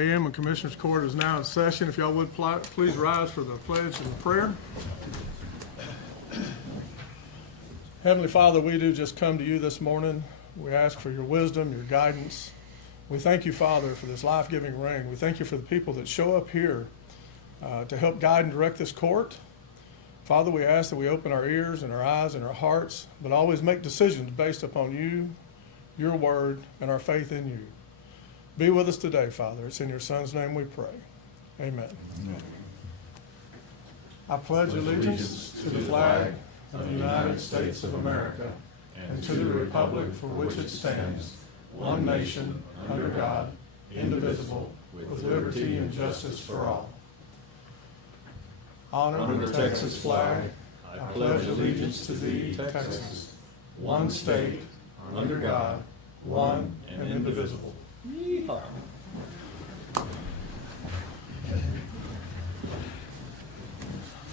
a.m. and Commissioners Court is now in session. If y'all would please rise for the pledge and the prayer. Heavenly Father, we do just come to you this morning. We ask for your wisdom, your guidance. We thank you, Father, for this life-giving rain. We thank you for the people that show up here to help guide and direct this court. Father, we ask that we open our ears and our eyes and our hearts, but always make decisions based upon you, your word, and our faith in you. Be with us today, Father. It's in your Son's name we pray. Amen. Amen. I pledge allegiance to the flag of the United States of America and to the republic for which it stands, one nation, under God, indivisible, with liberty and justice for all. Honor the Texas flag. I pledge allegiance to thee, Texas, one state, under God, one and indivisible. Yeehaw.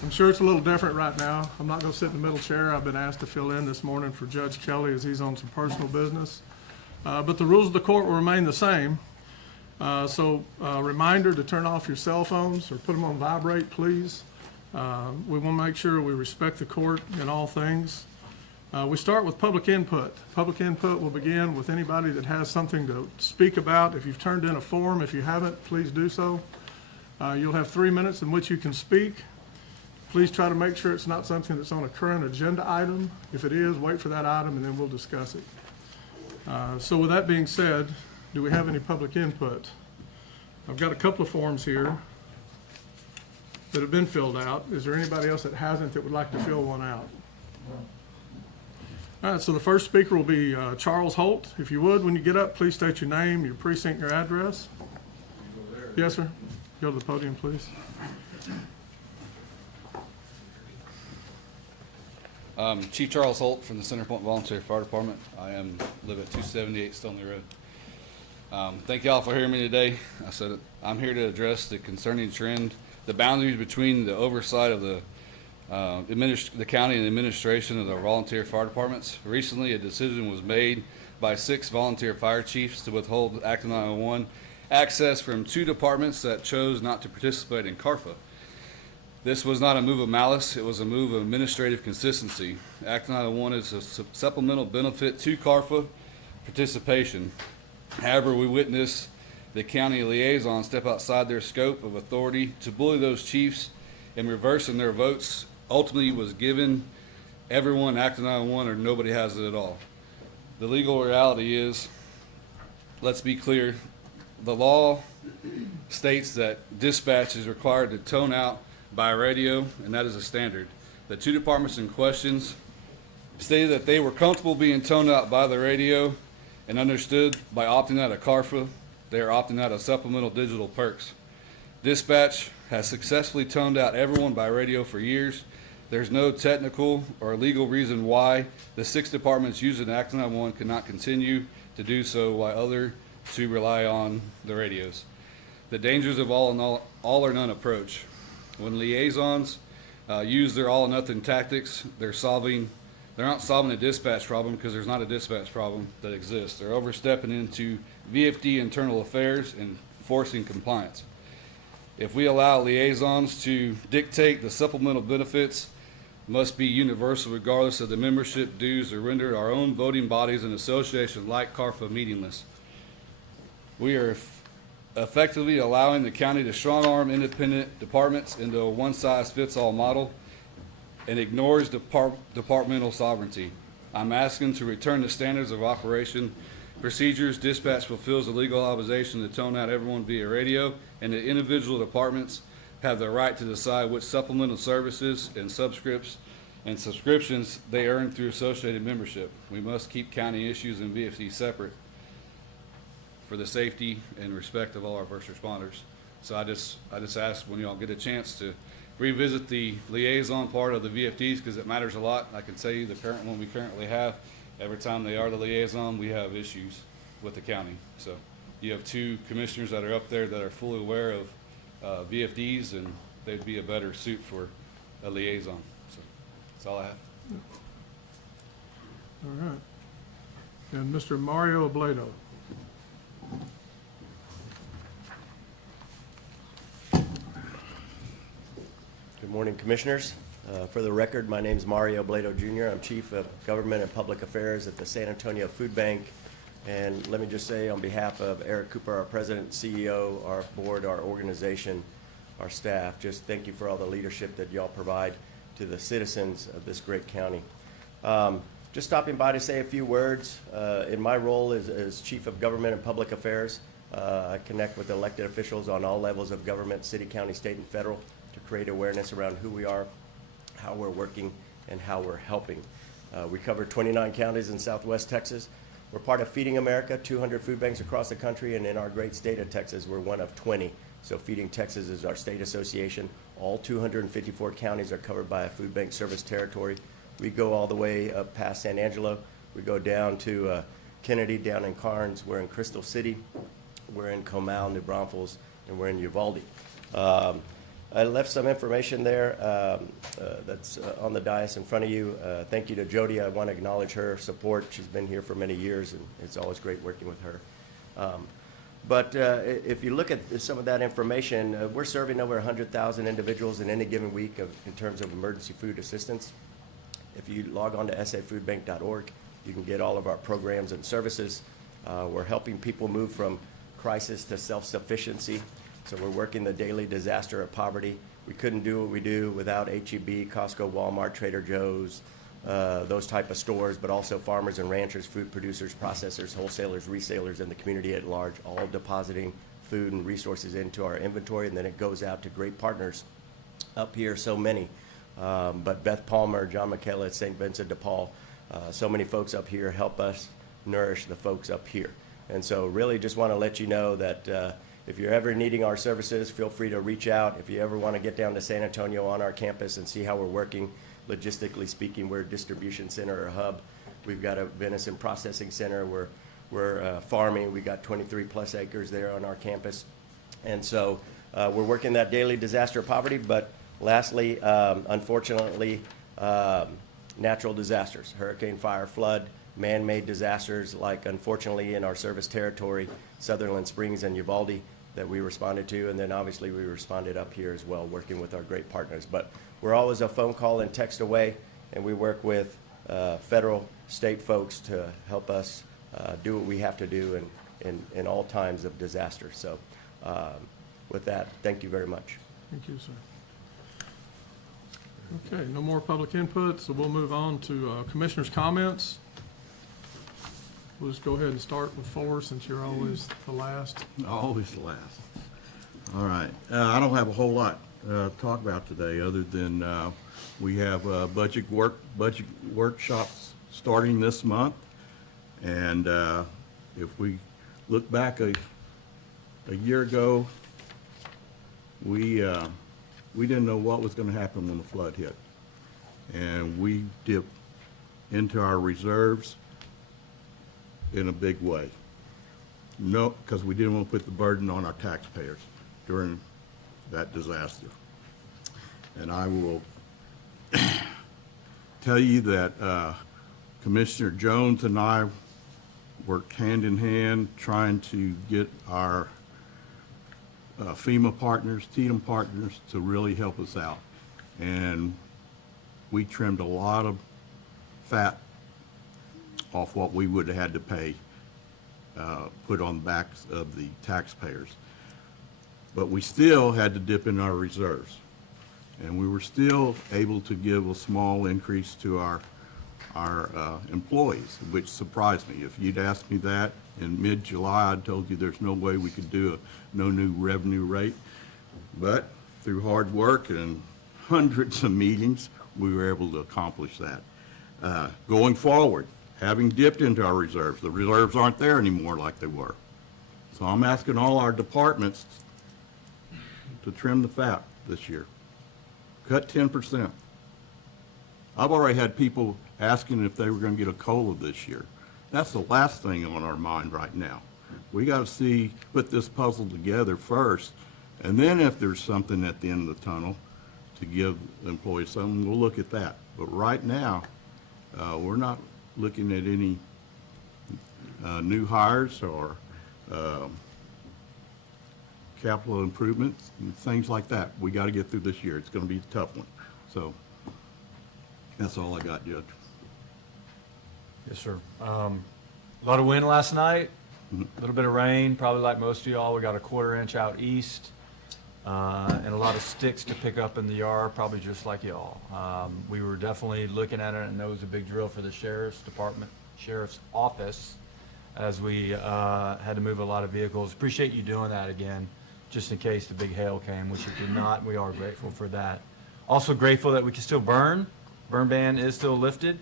I'm sure it's a little different right now. I'm not going to sit in the middle chair. I've been asked to fill in this morning for Judge Kelly as he's on some personal business. But the rules of the court will remain the same. So reminder to turn off your cell phones or put them on vibrate, please. We want to make sure we respect the court in all things. We start with public input. Public input will begin with anybody that has something to speak about. If you've turned in a form, if you haven't, please do so. You'll have 3 minutes in which you can speak. Please try to make sure it's not something that's on a current agenda item. If it is, wait for that item and then we'll discuss it. So with that being said, do we have any public input? I've got a couple of forms here that have been filled out. Is there anybody else that hasn't that would like to fill one out? All right, so the first speaker will be Charles Holt. If you would, when you get up, please state your name, your precinct, your address. Yes, sir. Go to the podium, please. Chief Charles Holt from the Center Point Volunteer Fire Department. I live at 278 Stoneley Road. Thank y'all for hearing me today. I said it. I'm here to address the concerning trend, the boundaries between the oversight of the county and administration of the volunteer fire departments. Recently, a decision was made by 6 volunteer fire chiefs to withhold Act 901 access from 2 departments that chose not to participate in CARFA. This was not a move of malice, it was a move of administrative consistency. Act 901 is a supplemental benefit to CARFA participation. However, we witnessed the county liaisons step outside their scope of authority to bully those chiefs and reversing their votes ultimately was given everyone Act 901 or nobody has it at all. The legal reality is, let's be clear, the law states that dispatch is required to tone out by radio, and that is a standard. The 2 departments in questions stated that they were comfortable being toned out by the radio and understood by opting out of CARFA, they are opting out of supplemental digital perks. Dispatch has successfully toned out everyone by radio for years. There's no technical or legal reason why the 6 departments using Act 911 cannot continue to do so while other 2 rely on the radios. The dangers of all or none approach. When liaisons use their all or nothing tactics, they're not solving a dispatch problem because there's not a dispatch problem that exists. They're overstepping into VFD internal affairs and forcing compliance. If we allow liaisons to dictate the supplemental benefits must be universal regardless of the membership dues or render our own voting bodies and associations like CARFA meaningless. We are effectively allowing the county to strong-arm independent departments into a one-size-fits-all model and ignores departmental sovereignty. I'm asking to return to standards of operation procedures. Dispatch fulfills the legal obligation to tone out everyone via radio, and the individual departments have the right to decide which supplemental services and subscriptions they earn through associated membership. We must keep county issues and VFD separate for the safety and respect of all our first responders. So I just ask when y'all get a chance to revisit the liaison part of the VFDs because it matters a lot. I can tell you the current one we currently have, every time they are the liaison, we have issues with the county. So you have 2 commissioners that are up there that are fully aware of VFDs, and they'd be a better suit for a liaison. So that's all I have. All right. And Mr. Mario Abledo. Good morning, Commissioners. For the record, my name is Mario Blado Jr. I'm Chief of Government and Public Affairs at the San Antonio Food Bank. And let me just say on behalf of Eric Cooper, our President, CEO, our board, our organization, our staff, just thank you for all the leadership that y'all provide to the citizens of this great county. Just stopping by to say a few words. In my role as Chief of Government and Public Affairs, I connect with elected officials on all levels of government, city, county, state, and federal, to create awareness around who we are, how we're working, and how we're helping. We cover 29 counties in Southwest Texas. We're part of Feeding America, 200 food banks across the country, and in our great state of Texas, we're one of 20. So Feeding Texas is our state association. All 254 counties are covered by a food bank service territory. We go all the way up past San Angelo. We go down to Kennedy, down in Carnes. We're in Crystal City. We're in Comal, New Braunfels, and we're in Uvalde. I left some information there that's on the dais in front of you. Thank you to Jody. I want to acknowledge her support. She's been here for many years, and it's always great working with her. But if you look at some of that information, we're serving over 100,000 individuals in any given week in terms of emergency food assistance. If you log on to safoodbank.org, you can get all of our programs and services. We're helping people move from crisis to self-sufficiency. So we're working the daily disaster of poverty. We couldn't do what we do without H-E-B, Costco, Walmart, Trader Joe's, those type of stores, but also farmers and ranchers, food producers, processors, wholesalers, resellers, and the community at large, all depositing food and resources into our inventory, and then it goes out to great partners up here, so many. But Beth Palmer, John McKellar, St. Vincent de Paul, so many folks up here help us nourish the folks up here. And so really just want to let you know that if you're ever needing our services, feel free to reach out. If you ever want to get down to San Antonio on our campus and see how we're working, logistically speaking, we're a distribution center or hub. We've got a venison processing center. We're farming. We got 23 plus acres there on our campus. And so we're working that daily disaster of poverty. But lastly, unfortunately, natural disasters, hurricane, fire, flood, man-made disasters like, unfortunately, in our service territory, Sutherland Springs and Uvalde, that we responded to, and then obviously we responded up here as well, working with our great partners. But we're always a phone call and text away, and we work with federal, state folks to help us do what we have to do in all times of disaster. So with that, thank you very much. Thank you, sir. Okay, no more public input, so we'll move on to commissioners' comments. We'll just go ahead and start with four, since you're always the last. Always the last. All right. I don't have a whole lot to talk about today, other than we have budget workshops starting this month. And if we look back a year ago, we didn't know what was going to happen when the flood hit. And we dipped into our reserves in a big way. No, because we didn't want to put the burden on our taxpayers during that disaster. And I will tell you that Commissioner Jones and I worked hand in hand trying to get our FEMA partners, TDM partners, to really help us out. And we trimmed a lot of fat off what we would have had to pay, put on the backs of the taxpayers. But we still had to dip in our reserves. And we were still able to give a small increase to our employees, which surprised me. If you'd asked me that in mid-July, I'd told you there's no way we could do no new revenue rate. But through hard work and hundreds of meetings, we were able to accomplish that. Going forward, having dipped into our reserves, the reserves aren't there anymore like they were. So I'm asking all our departments to trim the fat this year. Cut 10%. I've already had people asking if they were going to get a COLA this year. That's the last thing on our mind right now. We got to put this puzzle together first, and then if there's something at the end of the tunnel to give employees something, we'll look at that. But right now, we're not looking at any new hires or capital improvements and things like that. We got to get through this year. It's going to be a tough one. So that's all I got, Judge. Yes, sir. A lot of wind last night, a little bit of rain, probably like most of y'all. We got a 1/4 inch out east, and a lot of sticks to pick up in the yard, probably just like y'all. We were definitely looking at it, and it was a big drill for the sheriff's department, sheriff's office, as we had to move a lot of vehicles. Appreciate you doing that again, just in case the big hail came, which it did not. We are grateful for that. Also grateful that we can still burn. Burn ban is still lifted.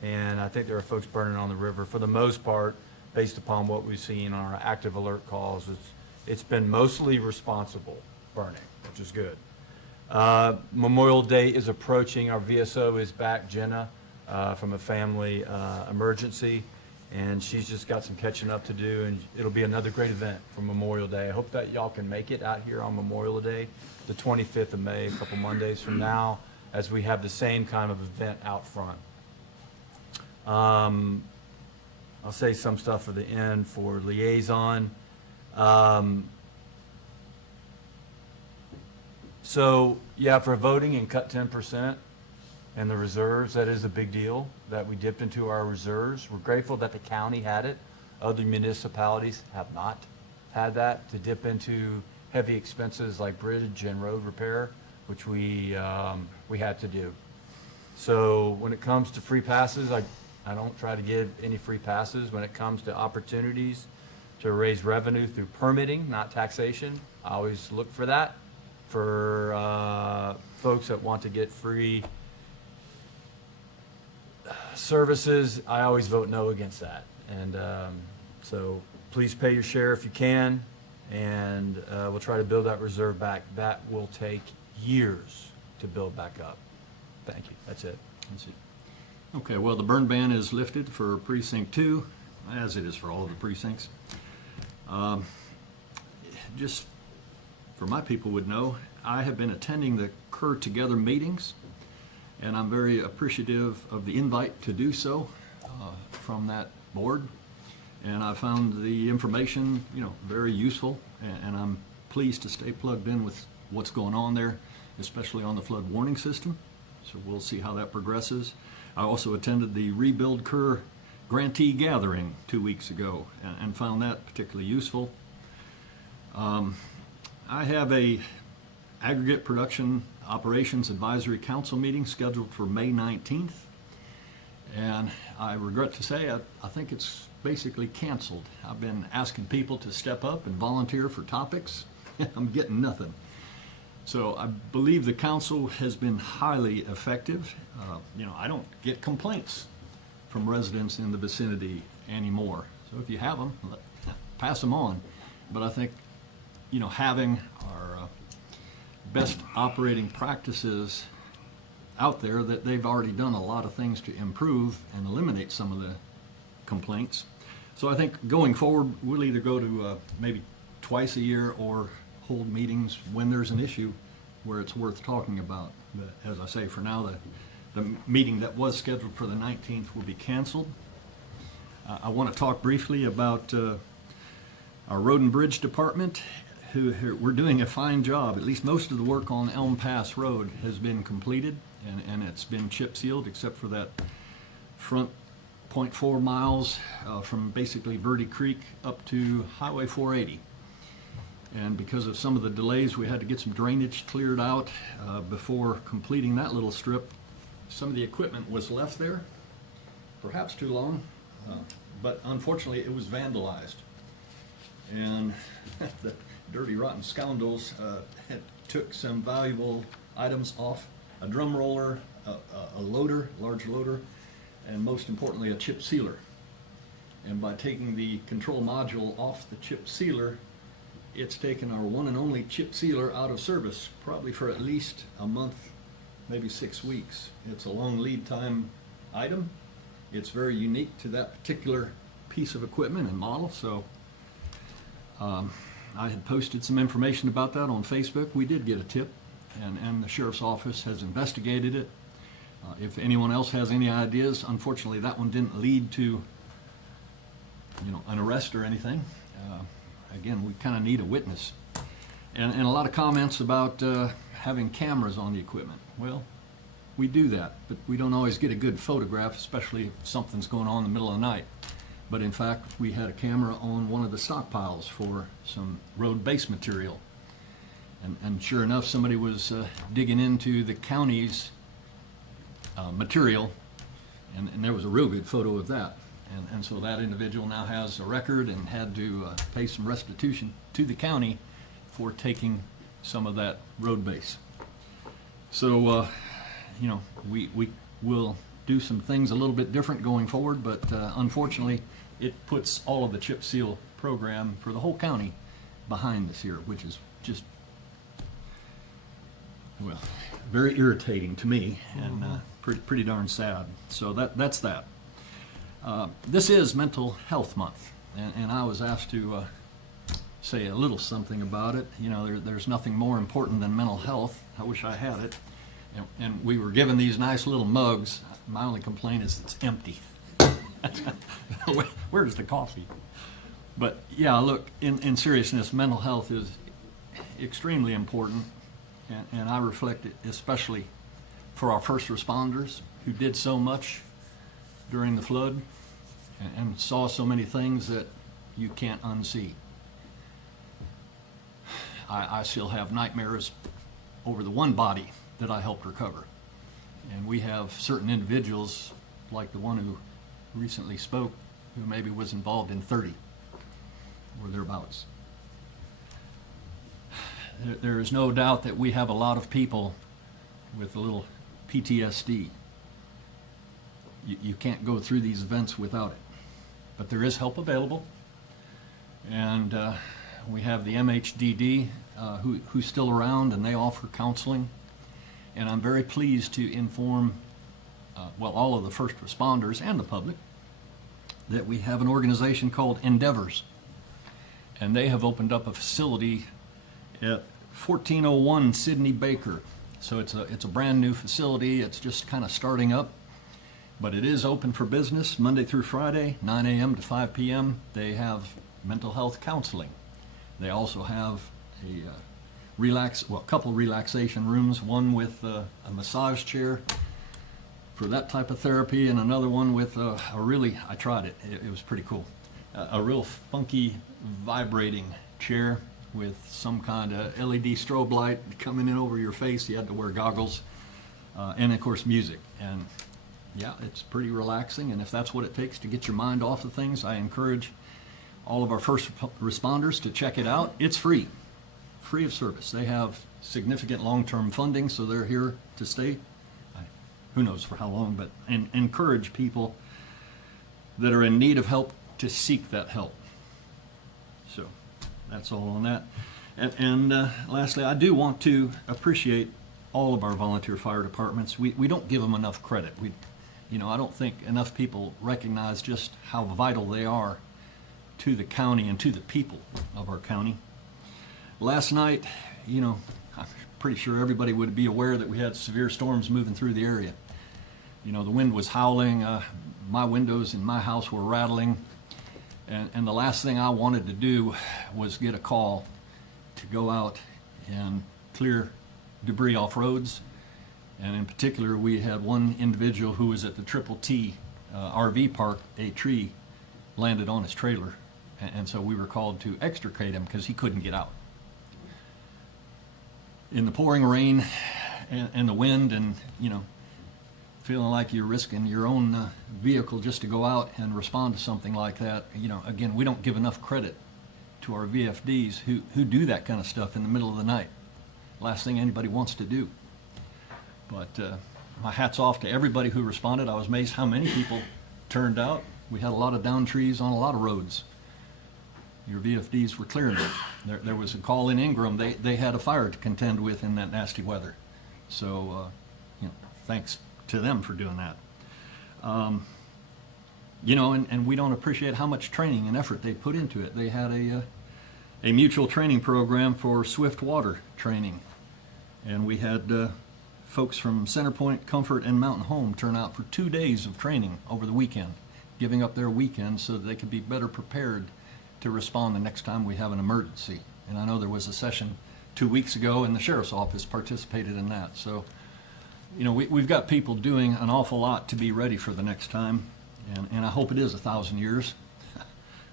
And I think there are folks burning on the river. For the most part, based upon what we've seen on our active alert calls, it's been mostly responsible burning, which is good. Memorial Day is approaching. Our VSO is back, Jenna, from a family emergency, and she's just got some catching up to do, and it'll be another great event for Memorial Day. I hope that y'all can make it out here on Memorial Day, the 25th of May, a couple Mondays from now, as we have the same kind of event out front. I'll say some stuff for the end for liaison. So, yeah, for voting and cut 10% and the reserves, that is a big deal that we dipped into our reserves. We're grateful that the county had it. Other municipalities have not had that to dip into heavy expenses like bridge and road repair, which we had to do. So when it comes to free passes, I don't try to give any free passes. When it comes to opportunities to raise revenue through permitting, not taxation, I always look for that. For folks that want to get free services, I always vote no against that. And so please pay your share if you can, and we'll try to build that reserve back. That will take years to build back up. Thank you. That's it. That's it. Okay, well, the burn ban is lifted for Precinct 2, as it is for all of the precincts. Just for my people would know, I have been attending the Kerr Together meetings, and I'm very appreciative of the invite to do so from that board. And I found the information, very useful, and I'm pleased to stay plugged in with what's going on there, especially on the flood warning system. So we'll see how that progresses. I also attended the Rebuild Kerr grantee gathering 2 weeks ago and found that particularly useful. I have a aggregate production operations advisory council meeting scheduled for May 19th. And I regret to say, I think it's basically canceled. I've been asking people to step up and volunteer for topics. I'm getting nothing. So I believe the council has been highly effective. I don't get complaints from residents in the vicinity anymore. So if you have them, pass them on. But I think, having our best operating practices out there, that they've already done a lot of things to improve and eliminate some of the complaints. So I think going forward, we'll either go to maybe twice a year or hold meetings when there's an issue where it's worth talking about. But as I say, for now, the meeting that was scheduled for the 19th will be canceled. I want to talk briefly about our Road and Bridge Department, who we're doing a fine job. At least most of the work on Elm Pass Road has been completed, and it's been chip sealed except for that front 0.4 miles from basically Verde Creek up to Highway 480. And because of some of the delays, we had to get some drainage cleared out before completing that little strip. Some of the equipment was left there, perhaps too long, but unfortunately it was vandalized. And the dirty, rotten scoundrels took some valuable items off: a drum roller, a loader, large loader, and most importantly, a chip sealer. And by taking the control module off the chip sealer, it's taken our one and only chip sealer out of service, probably for at least a month, maybe 6 weeks. It's a long lead time item. It's very unique to that particular piece of equipment and model. So I had posted some information about that on Facebook. We did get a tip, and the sheriff's office has investigated it. If anyone else has any ideas, unfortunately that one didn't lead to an arrest or anything. again, we kind of need a witness. And a lot of comments about having cameras on the equipment. Well, we do that, but we don't always get a good photograph, especially if something's going on in the middle of the night. But in fact, we had a camera on one of the stockpiles for some road base material. And sure enough, somebody was digging into the county's material, and there was a real good photo of that. And so that individual now has a record and had to pay some restitution to the county for taking some of that road base. So, you know, we will do some things a little bit different going forward, but unfortunately, it puts all of the chip seal program for the whole county behind us here, which is just, well, very irritating to me and pretty darn sad. So that's that. This is Mental Health Month, and I was asked to say a little something about it. You know, there's nothing more important than mental health. I wish I had it. And we were given these nice little mugs. My only complaint is it's empty. Where's the coffee? But yeah, look, in seriousness, mental health is extremely important, and I reflect it especially for our first responders who did so much during the flood and saw so many things that you can't unsee. I still have nightmares over the one body that I helped recover. And we have certain individuals, like the one who recently spoke, who maybe was involved in 30 or thereabouts. There is no doubt that we have a lot of people with a little PTSD. You can't go through these events without it. But there is help available. And we have the MHDD who's still around, and they offer counseling. And I'm very pleased to inform, all of the first responders and the public that we have an organization called Endeavors. And they have opened up a facility at 1401 Sidney Baker. So it's a brand new facility. It's just kind of starting up. But it is open for business Monday through Friday, 9 a.m. to 5 p.m. They have mental health counseling. They also have a couple of relaxation rooms, one with a massage chair for that type of therapy, and another one with I tried it. It was pretty cool. A real funky vibrating chair with some kind of LED strobe light coming in over your face. You had to wear goggles, and of course music. And yeah, it's pretty relaxing, and if that's what it takes to get your mind off of things, I encourage all of our first responders to check it out. It's free of service. They have significant long-term funding, so they're here to stay. Who knows for how long, but encourage people that are in need of help to seek that help. So that's all on that. And lastly, I do want to appreciate all of our volunteer fire departments. We don't give them enough credit. I don't think enough people recognize just how vital they are to the county and to the people of our county. Last night, I'm pretty sure everybody would be aware that we had severe storms moving through the area. The wind was howling, my windows in my house were rattling, and the last thing I wanted to do was get a call to go out and clear debris off roads. And in particular, we had one individual who was at the Triple T RV park. A tree landed on his trailer, and so we were called to extricate him because he couldn't get out. In the pouring rain and the wind, and feeling like you're risking your own vehicle just to go out and respond to something like that. Again, we don't give enough credit to our VFDs who do that kind of stuff in the middle of the night. Last thing anybody wants to do. But my hat's off to everybody who responded. I was amazed how many people turned out. We had a lot of downed trees on a lot of roads. Your VFDs were clearing them. There was a call in Ingram. They had a fire to contend with in that nasty weather. So, thanks to them for doing that. And we don't appreciate how much training and effort they put into it. They had a mutual training program for swift water training. And we had folks from Centerpoint, Comfort, and Mountain Home turn out for 2 days of training over the weekend, giving up their weekend so that they could be better prepared to respond the next time we have an emergency. And I know there was a session 2 weeks ago, and the sheriff's office participated in that. So, you know, we've got people doing an awful lot to be ready for the next time, and I hope it is 1,000 years.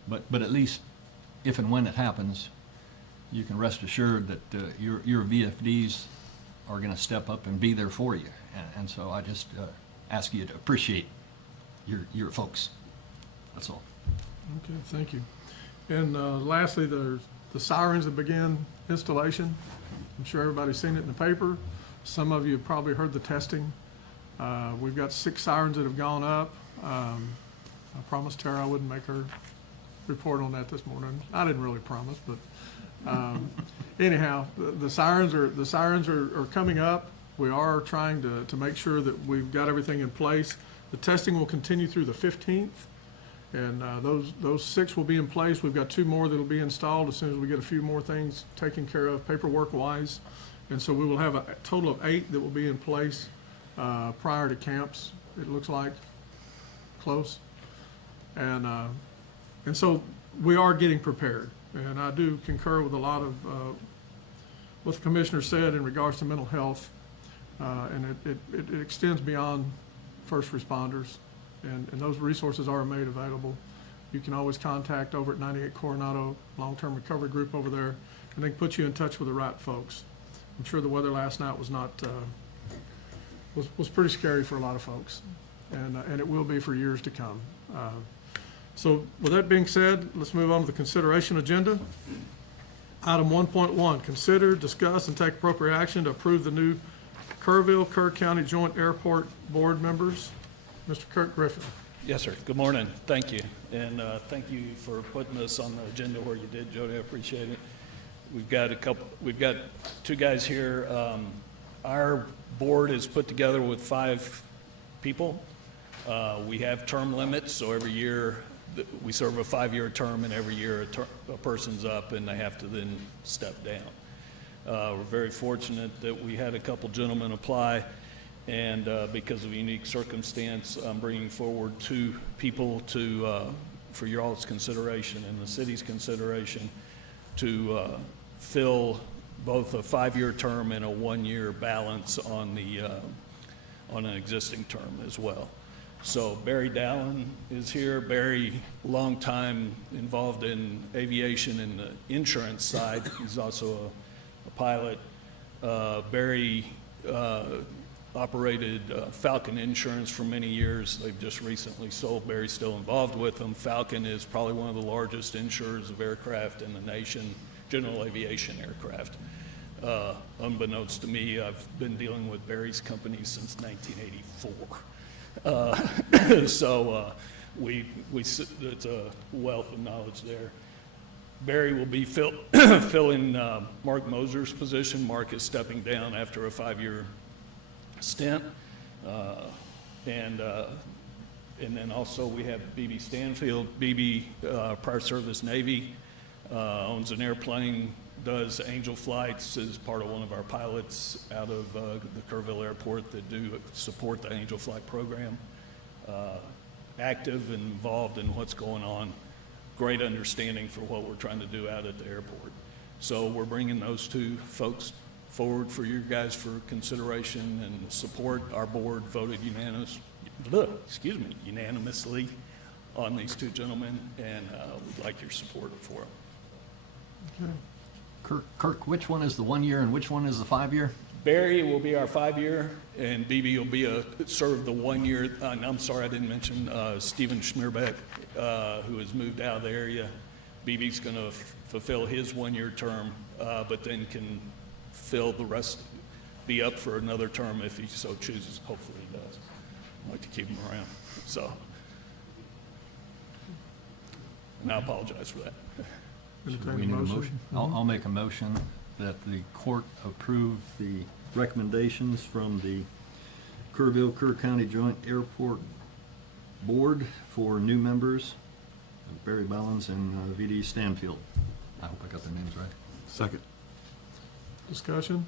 But at least if and when it happens, you can rest assured that your VFDs are going to step up and be there for you. And so I just ask you to appreciate your folks. That's all. Okay, thank you. And lastly, the sirens that begin installation. I'm sure everybody's seen it in the paper. Some of you have probably heard the testing. We've got 6 sirens that have gone up. I promised Tara I wouldn't make her report on that this morning. I didn't really promise, but anyhow, the sirens are coming up. We are trying to make sure that we've got everything in place. The testing will continue through the 15th, and those 6 will be in place. We've got 2 more that'll be installed as soon as we get a few more things taken care of paperwork-wise. And so we will have a total of 8 that will be in place prior to camps, it looks like, close. And so we are getting prepared. And I do concur with a lot of what the commissioner said in regards to mental health. And it extends beyond first responders. And those resources are made available. You can always contact over at 98 Coronado Long-Term Recovery Group over there, and they can put you in touch with the right folks. I'm sure the weather last night was not, was pretty scary for a lot of folks, and it will be for years to come. So with that being said, let's move on to the consideration agenda. Item 1.1, consider, discuss, and take appropriate action to approve the new Kerr County Joint Airport Board members. Mr. Kirk Griffin. Yes, sir. Good morning. Thank you. And thank you for putting this on the agenda where you did, Jody. I appreciate it. We've got 2 guys here. Our board is put together with 5 people. We have term limits, so every year we serve a 5-year term, and every year a person's up and they have to then step down. We're very fortunate that we had a couple gentlemen apply, and because of a unique circumstance, I'm bringing forward 2 people for your all's consideration and the city's consideration to fill both a 5-year term and a 1-year balance on an existing term as well. So Barry Dallin is here. Barry, long time involved in aviation and the insurance side. He's also a pilot. Barry operated Falcon Insurance for many years. They've just recently sold. Barry's still involved with them. Falcon is probably one of the largest insurers of aircraft in the nation, general aviation aircraft. Unbeknownst to me, I've been dealing with Barry's company since 1984. So it's a wealth of knowledge there. Barry will be filling Mark Moser's position. Mark is stepping down after a 5-year stint. And then also we have BB Stanfield. BB, prior service Navy, owns an airplane, does angel flights, is part of one of our pilots out of the Kerrville Airport that do support the angel flight program. Active and involved in what's going on. Great understanding for what we're trying to do out at the airport. So we're bringing those 2 folks forward for you guys for consideration and support. Our board voted unanimously on these 2 gentlemen, and we'd like your support for them. Okay. Kirk, which one is the 1-year and which one is the 5-year? Barry will be our 5-year, and BB will be serve the 1-year. And I'm sorry I didn't mention Stephen Schmierbeck, who has moved out of the area. BB's going to fulfill his 1-year term, but then can fill the rest, be up for another term if he so chooses. Hopefully he does. I'd like to keep him around. So, and I apologize for that. Entertain We a need a motion. motion. I'll make a motion that the court approve the recommendations from the Kerr County Joint Airport Board for new members, Barry Ballins and VD Stanfield. I hope I got their names right. Second. Discussion?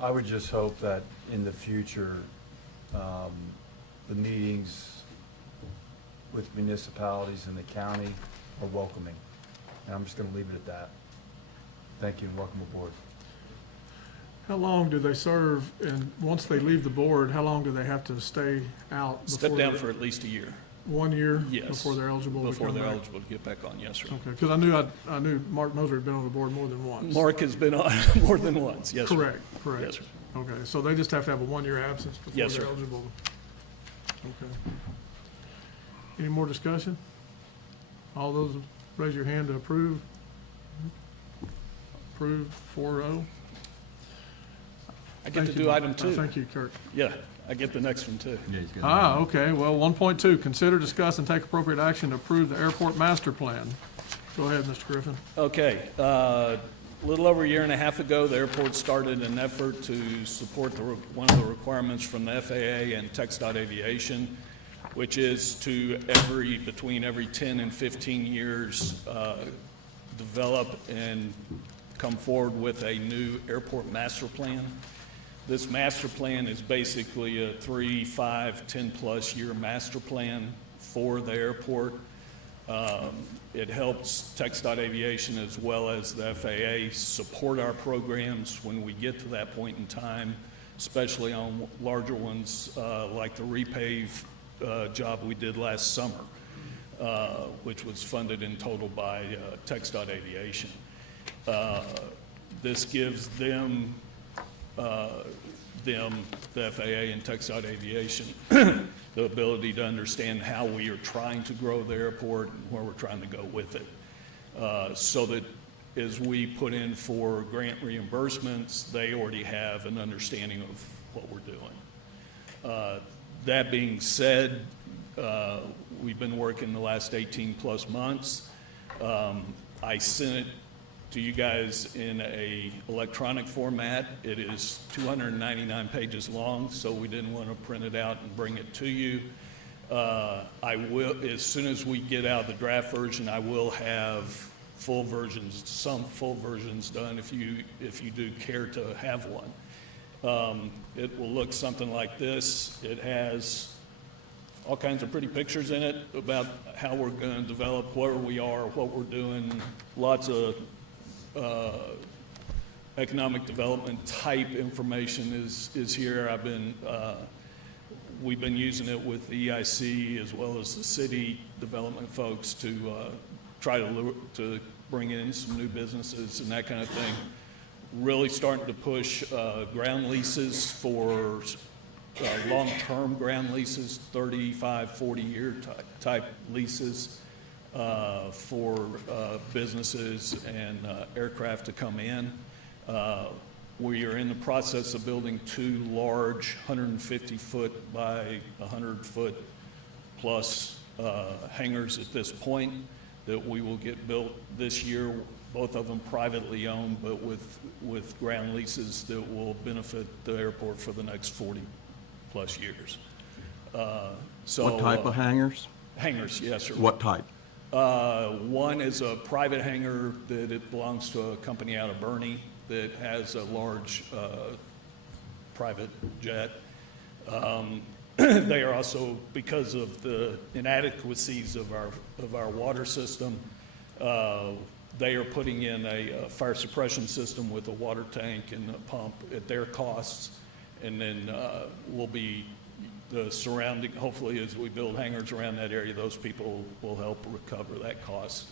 I would just hope that in the future, the meetings with municipalities and the county are welcoming. And I'm just gonna leave it at that. Thank you and welcome aboard. How long do they serve, and once they leave the board, how long do they have to stay out? Step before down they- for at least a year. 1 year? Yes. Before they're eligible to Before come they're back? eligible to get back on, yes, sir. Okay, because I knew Mark Moser had been on the board more than once. Mark has been on more than once, yes, sir. Correct, correct. Yes, sir. Okay, so they just have to have a 1-year absence before Yes, they're sir. eligible? Okay. Any more discussion? All those, raise your hand to approve. Approved 4-0. I get to Thank you, do Mark. item 2. Thank you, Kirk. Yeah, I get the next one, too. Yeah, he's good. Okay, well, 1.2, consider, discuss, and take appropriate action to approve the airport master plan. Go ahead, Mr. Griffin. Okay, a little over a year and a half ago, the airport started an effort to support one of the requirements from the FAA and TxDOT Aviation, which is to between every 10 and 15 years, develop and come forward with a new airport master plan. This master plan is basically a 3, 5, 10-plus year master plan for the airport. It helps TxDOT Aviation as well as the FAA support our programs when we get to that point in time, especially on larger ones like the repave job we did last summer, which was funded in total by TxDOT Aviation. This gives them, the FAA and TxDOT Aviation, the ability to understand how we are trying to grow the airport and where we're trying to go with it. So that as we put in for grant reimbursements, they already have an understanding of what we're doing. That being said, we've been working the last 18-plus months. I sent it to you guys in a electronic format. It is 299 pages long, so we didn't want to print it out and bring it to you. I will, as soon as we get out the draft version, I will have full versions, some full versions done if you do care to have one. It will look something like this. It has all kinds of pretty pictures in it about how we're going to develop, where we are, what we're doing, lots of economic development type information is here. We've been using it with the EIC as well as the city development folks to try to bring in some new businesses and that kind of thing. Really starting to push ground leases for long-term ground leases, 35, 40-year type leases for businesses and aircraft to come in. We are in the process of building 2 large 150-foot by 100-foot plus hangars at this point that we will get built this year, both of them privately owned, but with ground leases that will benefit the airport for the next 40-plus years. What type of hangars? Hangars, yes, sir. What type? One is a private hangar that it belongs to a company out of Bernie that has a large private jet. They are also, because of the inadequacies of our water system, they are putting in a fire suppression system with a water tank and a pump at their costs. And then will be the surrounding, hopefully as we build hangars around that area, those people will help recover that cost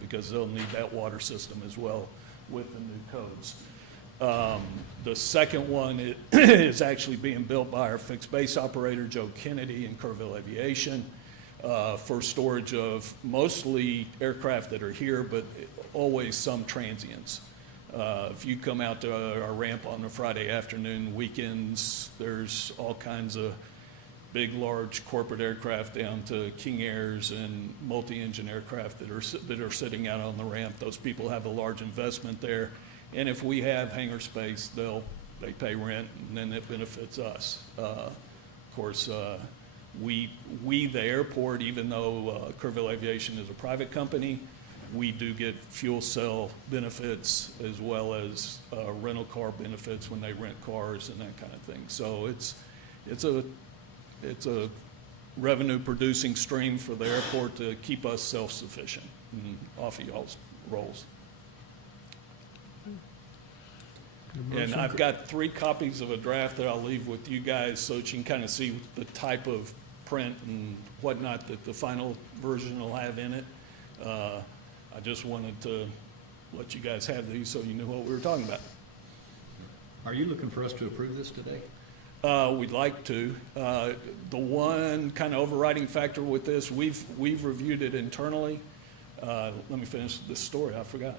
because they'll need that water system as well with the new codes. The second one is actually being built by our fixed base operator, Joe Kennedy in Kerrville Aviation, for storage of mostly aircraft that are here, but always some transients. If you come out to our ramp on a Friday afternoon, weekends, there's all kinds of big, large corporate aircraft down to King Airs and multi-engine aircraft that are sitting out on the ramp. Those people have a large investment there. And if we have hangar space, they pay rent, and then it benefits us. Of course, we, the airport, even though Kerrville Aviation is a private company, we do get fuel cell benefits as well as rental car benefits when they rent cars and that kind of thing. So it's a revenue producing stream for the airport to keep us self-sufficient. And off of y'all's rolls. A And motion I've for- got 3 copies of a draft that I'll leave with you guys so that you can kind of see the type of print and whatnot that the final version will have in it. I just wanted to let you guys have these so you knew what we were talking about. Are you looking for us to approve this today? We'd like to. The one kind of overriding factor with this, we've reviewed it internally. Let me finish this story, I forgot.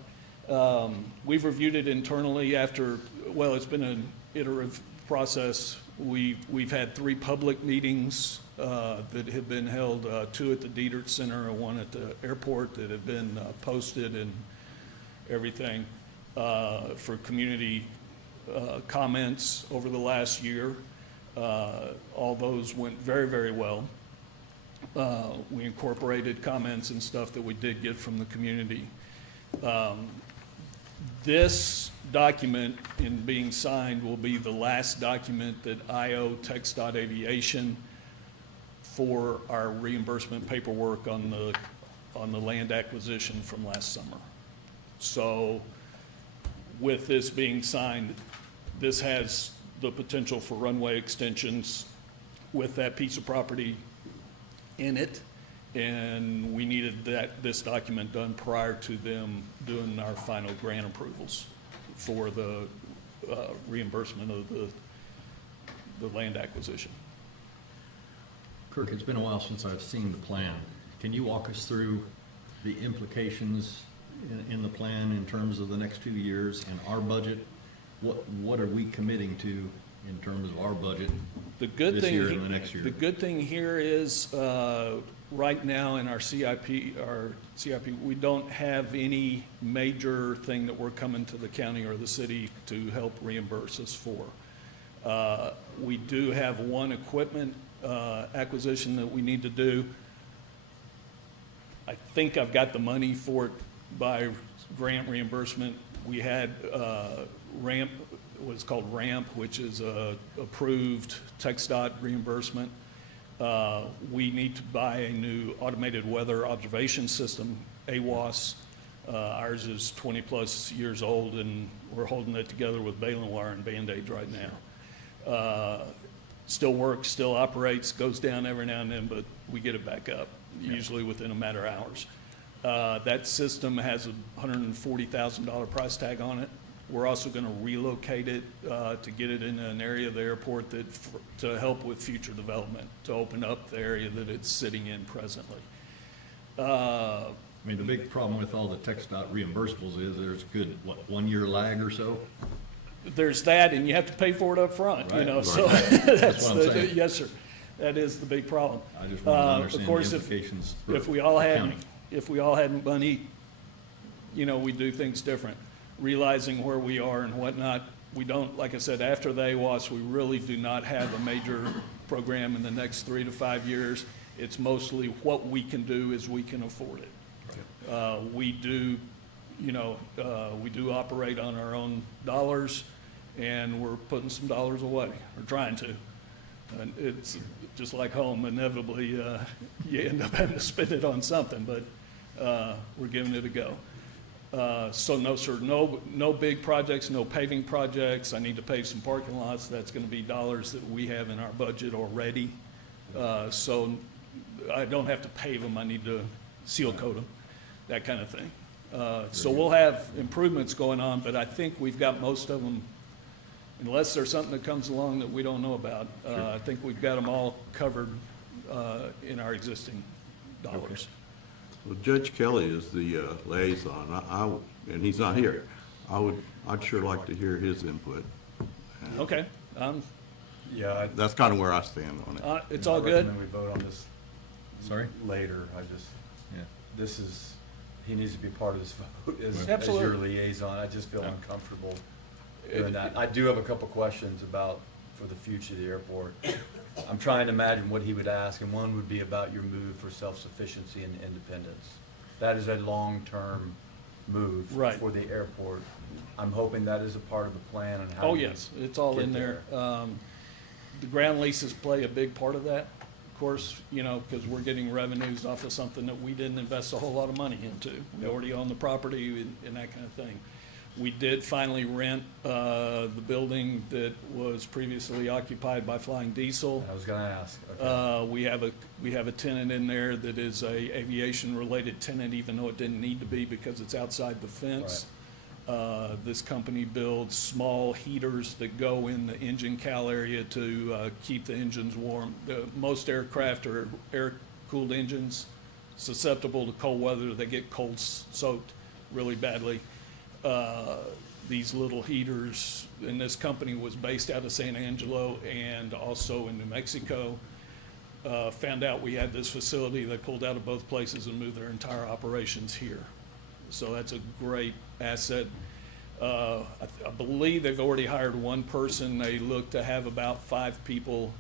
We've reviewed it internally after, well, it's been an iterative process. We've had 3 public meetings that have been held, 2 at the Diedert Center and 1 at the airport that have been posted and everything for community comments over the last year. All those went very, very well. We incorporated comments and stuff that we did get from the community. This document in being signed will be the last document that I owe TxDOT Aviation for our reimbursement paperwork on the land acquisition from last summer. So with this being signed, this has the potential for runway extensions with that piece of property in it. And we needed this document done prior to them doing our final grant approvals for the reimbursement of the land acquisition. Kirk, it's been a while since I've seen the plan. Can you walk us through the implications in the plan in terms of the next 2 years and our budget? What are we committing to in terms of our budget The good this thing, year and the next year? the good thing here is, right now in our CIP, we don't have any major thing that we're coming to the county or the city to help reimburse us for. We do have 1 equipment acquisition that we need to do. I think I've got the money for it by grant reimbursement. We had RAMP, what's called RAMP, which is a approved TxDOT reimbursement. We need to buy a new automated weather observation system, AWOS. Ours is 20-plus years old, and we're holding it together with baling wire and Band-Aids right now. Still works, still operates, goes down every now and then, but we get it back up, usually within a matter of hours. That system has a $140,000 price tag on it. We're also going to relocate it to get it in an area of the airport to help with future development, to open up the area that it's sitting in presently. I mean, the big problem with all the TxDOT reimbursables is there's a good, 1 year lag or so? There's that, and you have to pay for it up front, you Right, know, right. so That's what I'm saying. yes, sir. That is the big problem. I just want to Of understand course, the if- implications for If we all the had, county. if we all had money, you know, we do things different. Realizing where we are and whatnot, we don't, like I said, after the AWAS, we really do not have a major program in the next 3 to 5 years. It's mostly what we can do is we can afford it. We do, you know, we do operate on our own dollars, and we're putting some dollars away, or trying to. And it's just like home, inevitably, you end up having to spend it on something, but we're giving it a go. So no, sir, no big projects, no paving projects. I need to pave some parking lots. That's gonna be dollars that we have in our budget already. So I don't have to pave them, I need to seal coat them, that kind of thing. So we'll have improvements going on, but I think we've got most of them, unless there's something that comes along that we don't know about. I think we've got them all covered in our existing dollars. Well, Judge Kelly is the liaison, and he's not here. I'd sure like to hear his input. Okay, Yeah, That's kind of where I stand on it. it's I all good. recommend we vote on this Sorry? later. Yeah. This is, he needs to be part of this vote as your Absolutely. liaison. I just feel uncomfortable doing that. I do have a couple questions about, for the future of the airport. I'm trying to imagine what he would ask, and one would be about your move for self-sufficiency and independence. That is a long-term move Right. for the airport. I'm hoping that is a part of the plan and how Oh, you yes, it's all get in there. The ground leases play a big part of that. Of course, because we're getting revenues off of something that we didn't invest a whole lot of money into. We already own the property and that kind of thing. We did finally rent the building that was previously occupied by Flying Diesel. I was gonna ask. Okay. We have a tenant in there that is a aviation-related tenant, even though it didn't need to be because it's outside the fence. This company builds small heaters that go in the engine cowl area to keep the engines warm. Most aircraft are air-cooled engines, susceptible to cold weather. They get cold soaked really badly. These little heaters, and this company was based out of San Angelo and also in New Mexico. Found out we had this facility, they pulled out of both places and moved their entire operations here. So that's a great asset. I believe they've already hired one person. They look to have about 5 people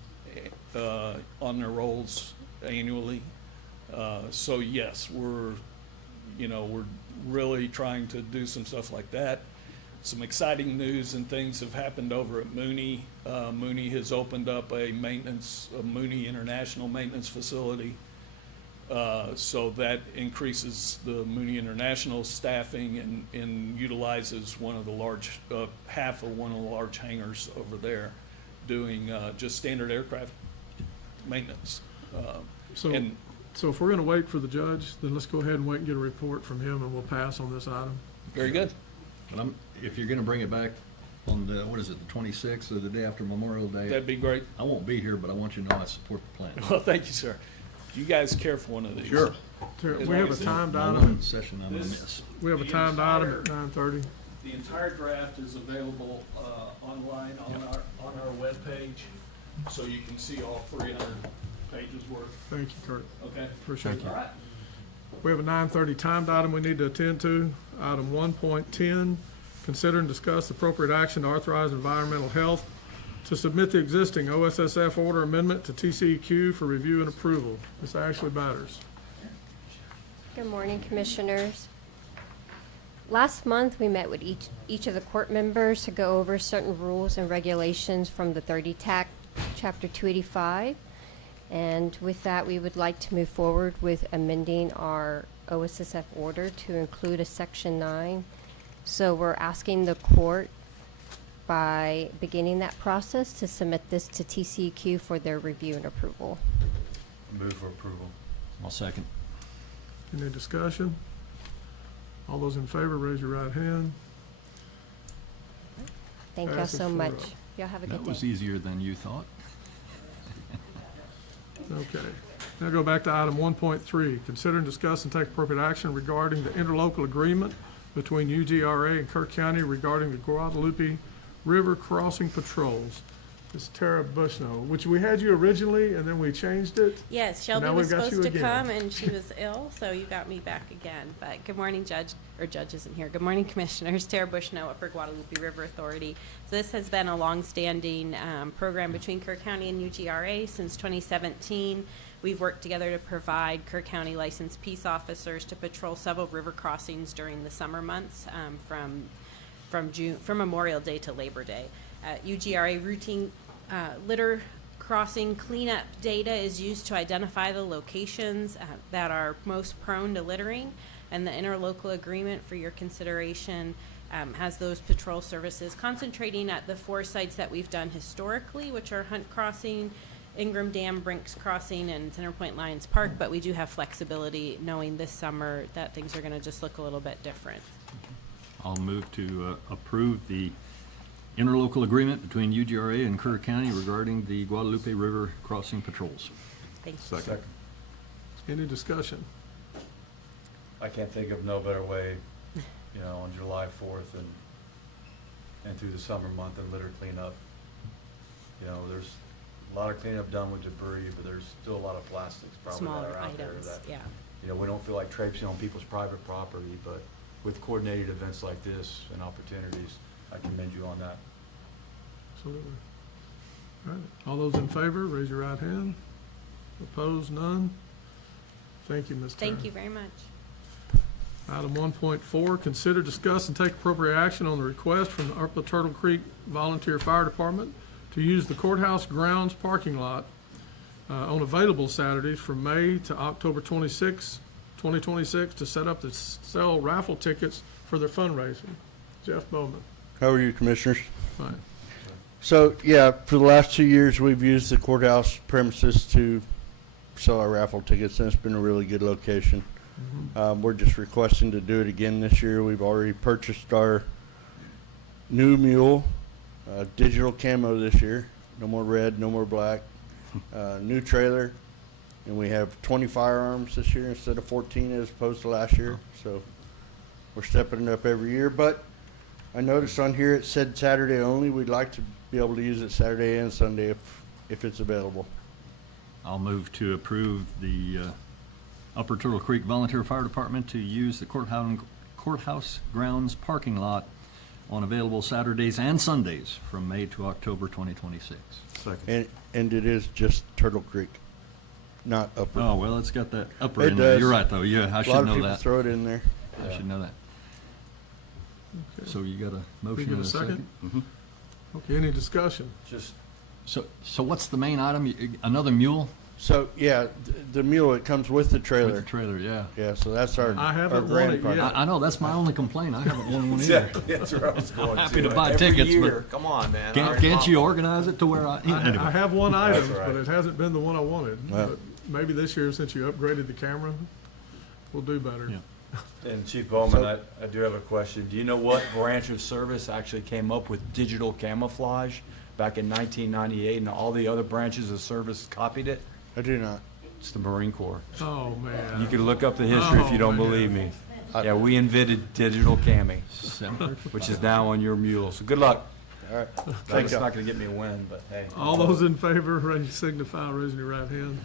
on their rolls annually. So yes, we're really trying to do some stuff like that. Some exciting news and things have happened over at Mooney. Mooney has opened up a Mooney International Maintenance Facility. So that increases the Mooney International staffing and utilizes one of the half of one of the large hangars over there doing just standard aircraft maintenance. So if we're gonna wait for the judge, then let's go ahead and wait and get a report from him, and we'll pass on this item. Very good. But if you're gonna bring it back on the 26th, or the day after Memorial Day, That'd be great. I won't be here, but I want you to know I support the plan. Well, thank you, sir. Do you guys care for one of these? Sure. We have a timed My item, one session I'm gonna This- miss. we have a The timed item at entire- 9:30. The entire draft is available online on our webpage, so you can see all 300 pages worth. Thank you, Kurt. Okay? Appreciate it. All right. We have a 9:30 timed item we need to attend to. Item 1.10, consider and discuss appropriate action to authorize environmental health to submit the existing OSSF order amendment to TCEQ for review and approval. Ms. Ashley Batters. Good morning, Commissioners. Last month, we met with each of the court members to go over certain rules and regulations from the 30 TAC, Chapter 285. And with that, we would like to move forward with amending our OSSF order to include a Section 9. So we're asking the court, by beginning that process, to submit this to TCEQ for their review and approval. Move for approval. I'll second. Any discussion? All those in favor, raise your right hand. Thank y'all Passes so 4-0. much. Y'all have a good That day. was easier than you thought. Okay. Now go back to item 1.3. Consider and discuss and take appropriate action regarding the interlocal agreement between UGRA and Kerr County regarding the Guadalupe River crossing patrols. It's Tara Bushnell, which we had you originally, and then we changed it. Yes, Shelby now was we've got supposed you to again. come and she was ill, so you got me back again. But good morning, Judge isn't here. Good morning, Commissioners. Tara Bushnell, Upper Guadalupe River Authority. So this has been a longstanding program between Kerr County and UGRA since 2017. We've worked together to provide Kerr County licensed peace officers to patrol several river crossings during the summer months from Memorial Day to Labor Day. UGRA routine litter crossing cleanup data is used to identify the locations that are most prone to littering, and the interlocal agreement for your consideration has those patrol services concentrating at the 4 sites that we've done historically, which are Hunt Crossing, Ingram Dam, Brinks Crossing, and Centerpoint Lions Park, but we do have flexibility knowing this summer that things are going to just look a little bit different. I'll move to approve the interlocal agreement between UGRA and Kerr County regarding the Guadalupe River crossing patrols. Thank you. Second. Any discussion? I can't think of no better way, on July 4th and through the summer month and litter cleanup. There's a lot of cleanup done with debris, but there's still a lot of plastics probably that Smaller are out there items, that, yeah. we don't feel like traipsing on people's private property, but with coordinated events like this and opportunities, I commend you on that. Absolutely. All right. All those in favor, raise your right hand. Opposed, none. Thank you, Ms. Tara. Thank you very much. Item 1.4, consider, discuss, and take appropriate action on the request from the Upper Turtle Creek Volunteer Fire Department to use the courthouse grounds parking lot on available Saturdays from May to October 26, 2026, to set up to sell raffle tickets for their fundraising. Jeff Bowman. How are you, Commissioners? Fine. So, yeah, for the last 2 years, we've used the courthouse premises to sell our raffle tickets, and it's been a really good location. We're just requesting to do it again this year. We've already purchased our new mule, digital camo this year. No more red, no more black. New trailer, and we have 20 firearms this year instead of 14 as opposed to last year. So we're stepping it up every year. But I noticed on here it said Saturday only. We'd like to be able to use it Saturday and Sunday if it's available. I'll move to approve the Upper Turtle Creek Volunteer Fire Department to use the courthouse grounds parking lot on available Saturdays and Sundays from May to October 2026. Second. And it is just Turtle Creek, not Upper. Oh, well, it's got that upper It in there. does. You're right, though. Yeah, I A should lot of know people that. throw it in there. I should know that. Okay. So you got a We motion get and a second? Mhm. Okay, any discussion? Just, So what's the main item? Another mule? So, yeah, the mule, it comes with the With trailer. the trailer, yeah. Yeah, so that's our, I haven't our won grand it project. yet. I know, that's my only complaint. I haven't won one either. exactly, that's where I was going Happy to to. buy Every tickets, year. but Come on, man. I can't, already can't bought you one. organize it to where I, I anyway. have won items, right. but it hasn't been the one I wanted. Well. But maybe this year, since you upgraded the camera, we'll do better. Yeah. And Chief Bowman, So- I do have a question. Do you know what branch of service actually came up with digital camouflage back in 1998 and all the other branches of service copied it? I do not. It's the Marine Corps. Oh, man. You can look up the history if you don't Oh, man. believe me. Yeah, we invented digital cami, which is now on your mule. So good luck. All right. That's Thank you. not gonna get me a win, but hey. All those in favor, signify by raising your right hand.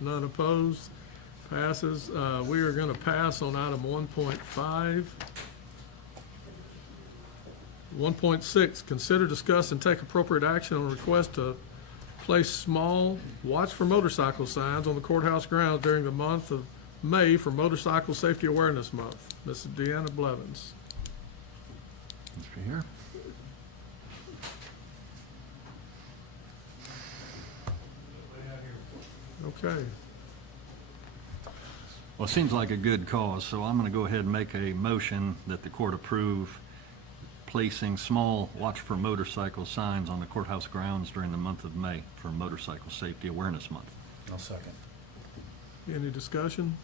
None opposed. Passes. We are going to pass on item 1.5. 1.6, consider, discuss, and take appropriate action on a request to place small watch for motorcycle signs on the courthouse grounds during the month of May for Motorcycle Safety Awareness Month. Mrs. Deanna Blevins. Mr. Here. Okay. Well, it seems like a good cause, so I'm going to go ahead and make a motion that the court approve placing small watch for motorcycle signs on the courthouse grounds during the month of May for Motorcycle Safety Awareness Month. I'll second. Any discussion?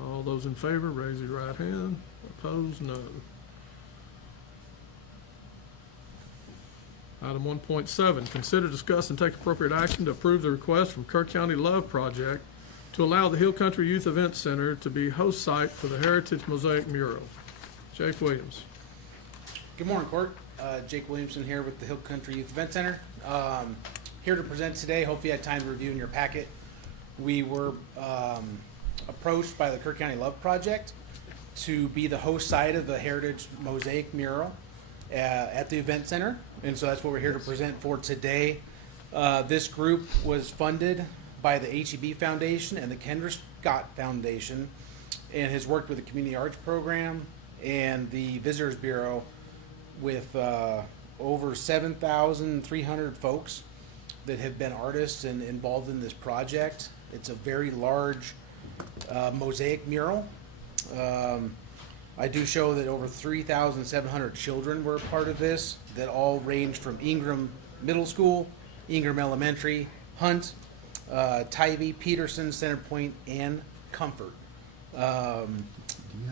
All those in favor, raise your right hand. Opposed, no. Item 1.7, consider, discuss, and take appropriate action to approve the request from Kerr County Love Project to allow the Hill Country Youth Event Center to be host site for the Heritage Mosaic Mural. Jake Williams. Good morning, Court. Jake Williamson here with the Hill Country Youth Event Center. Here to present today. Hopefully you had time to review in your packet. We were approached by the Kerr County Love Project to be the host site of the Heritage Mosaic Mural at the event center. And so that's what we're here to present for today. This group was funded by the HEB Foundation and the Kendra Scott Foundation and has worked with the Community Arts Program and the Visitors Bureau with over 7,300 folks that have been artists and involved in this project. It's a very large mosaic mural. I do show that over 3,700 children were a part of this that all range from Ingram Middle School, Ingram Elementary, Hunt, Tivy, Peterson, Centerpoint, and Comfort.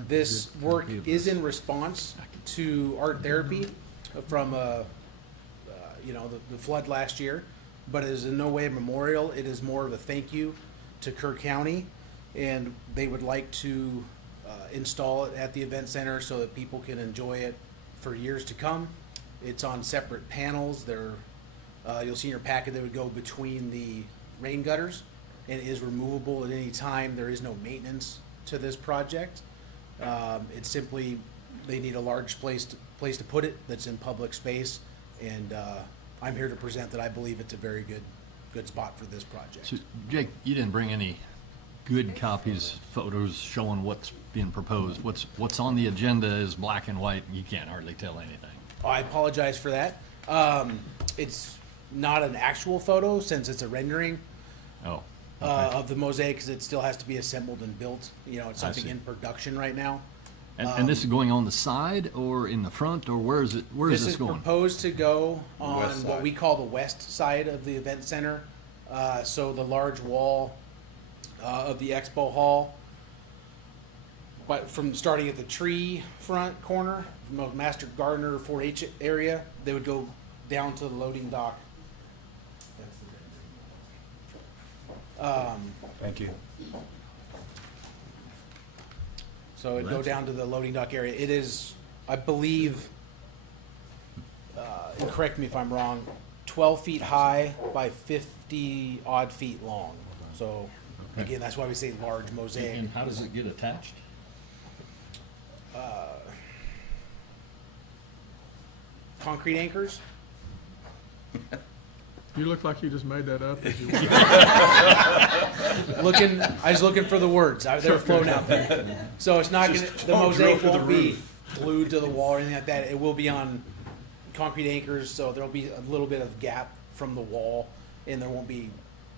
This work is in response to art therapy from the flood last year, but it is in no way a memorial. It is more of a thank you to Kerr County, and they would like to install it at the event center so that people can enjoy it for years to come. It's on separate panels. You'll see in your packet that would go between the rain gutters, and it is removable at any time. There is no maintenance to this project. It's simply, they need a large place to put it that's in public space, and I'm here to present that I believe it's a very good spot for this project. So, Jake, you didn't bring any good copies, photos showing what's being proposed. What's on the agenda is black and white, and you can't hardly tell anything. I apologize for that. It's not an actual photo since it's a rendering. Oh, of the mosaic, because it still has to be assembled and built. You know, it's I something see. in production right now. and this is going on the side or in the front, or where is it, where is This this is going? proposed to go on west what side. we call the west side of the event center. So the large wall of the expo hall, but from starting at the tree front corner, Master Gardener 4-H area, they would go down to the loading dock. Thank you. So it'd go down to the loading dock area. It is, I believe, and correct me if I'm wrong, 12 feet high by 50 odd feet long. So again, that's why we say large mosaic. And how does it get attached? Concrete anchors? You look like you just made that up as you I was looking for the words. They were floating out there. So it's not gonna, the mosaic won't be glued to the wall or anything like that. It will be on concrete anchors, so there'll be a little bit of gap from the wall, and there won't be,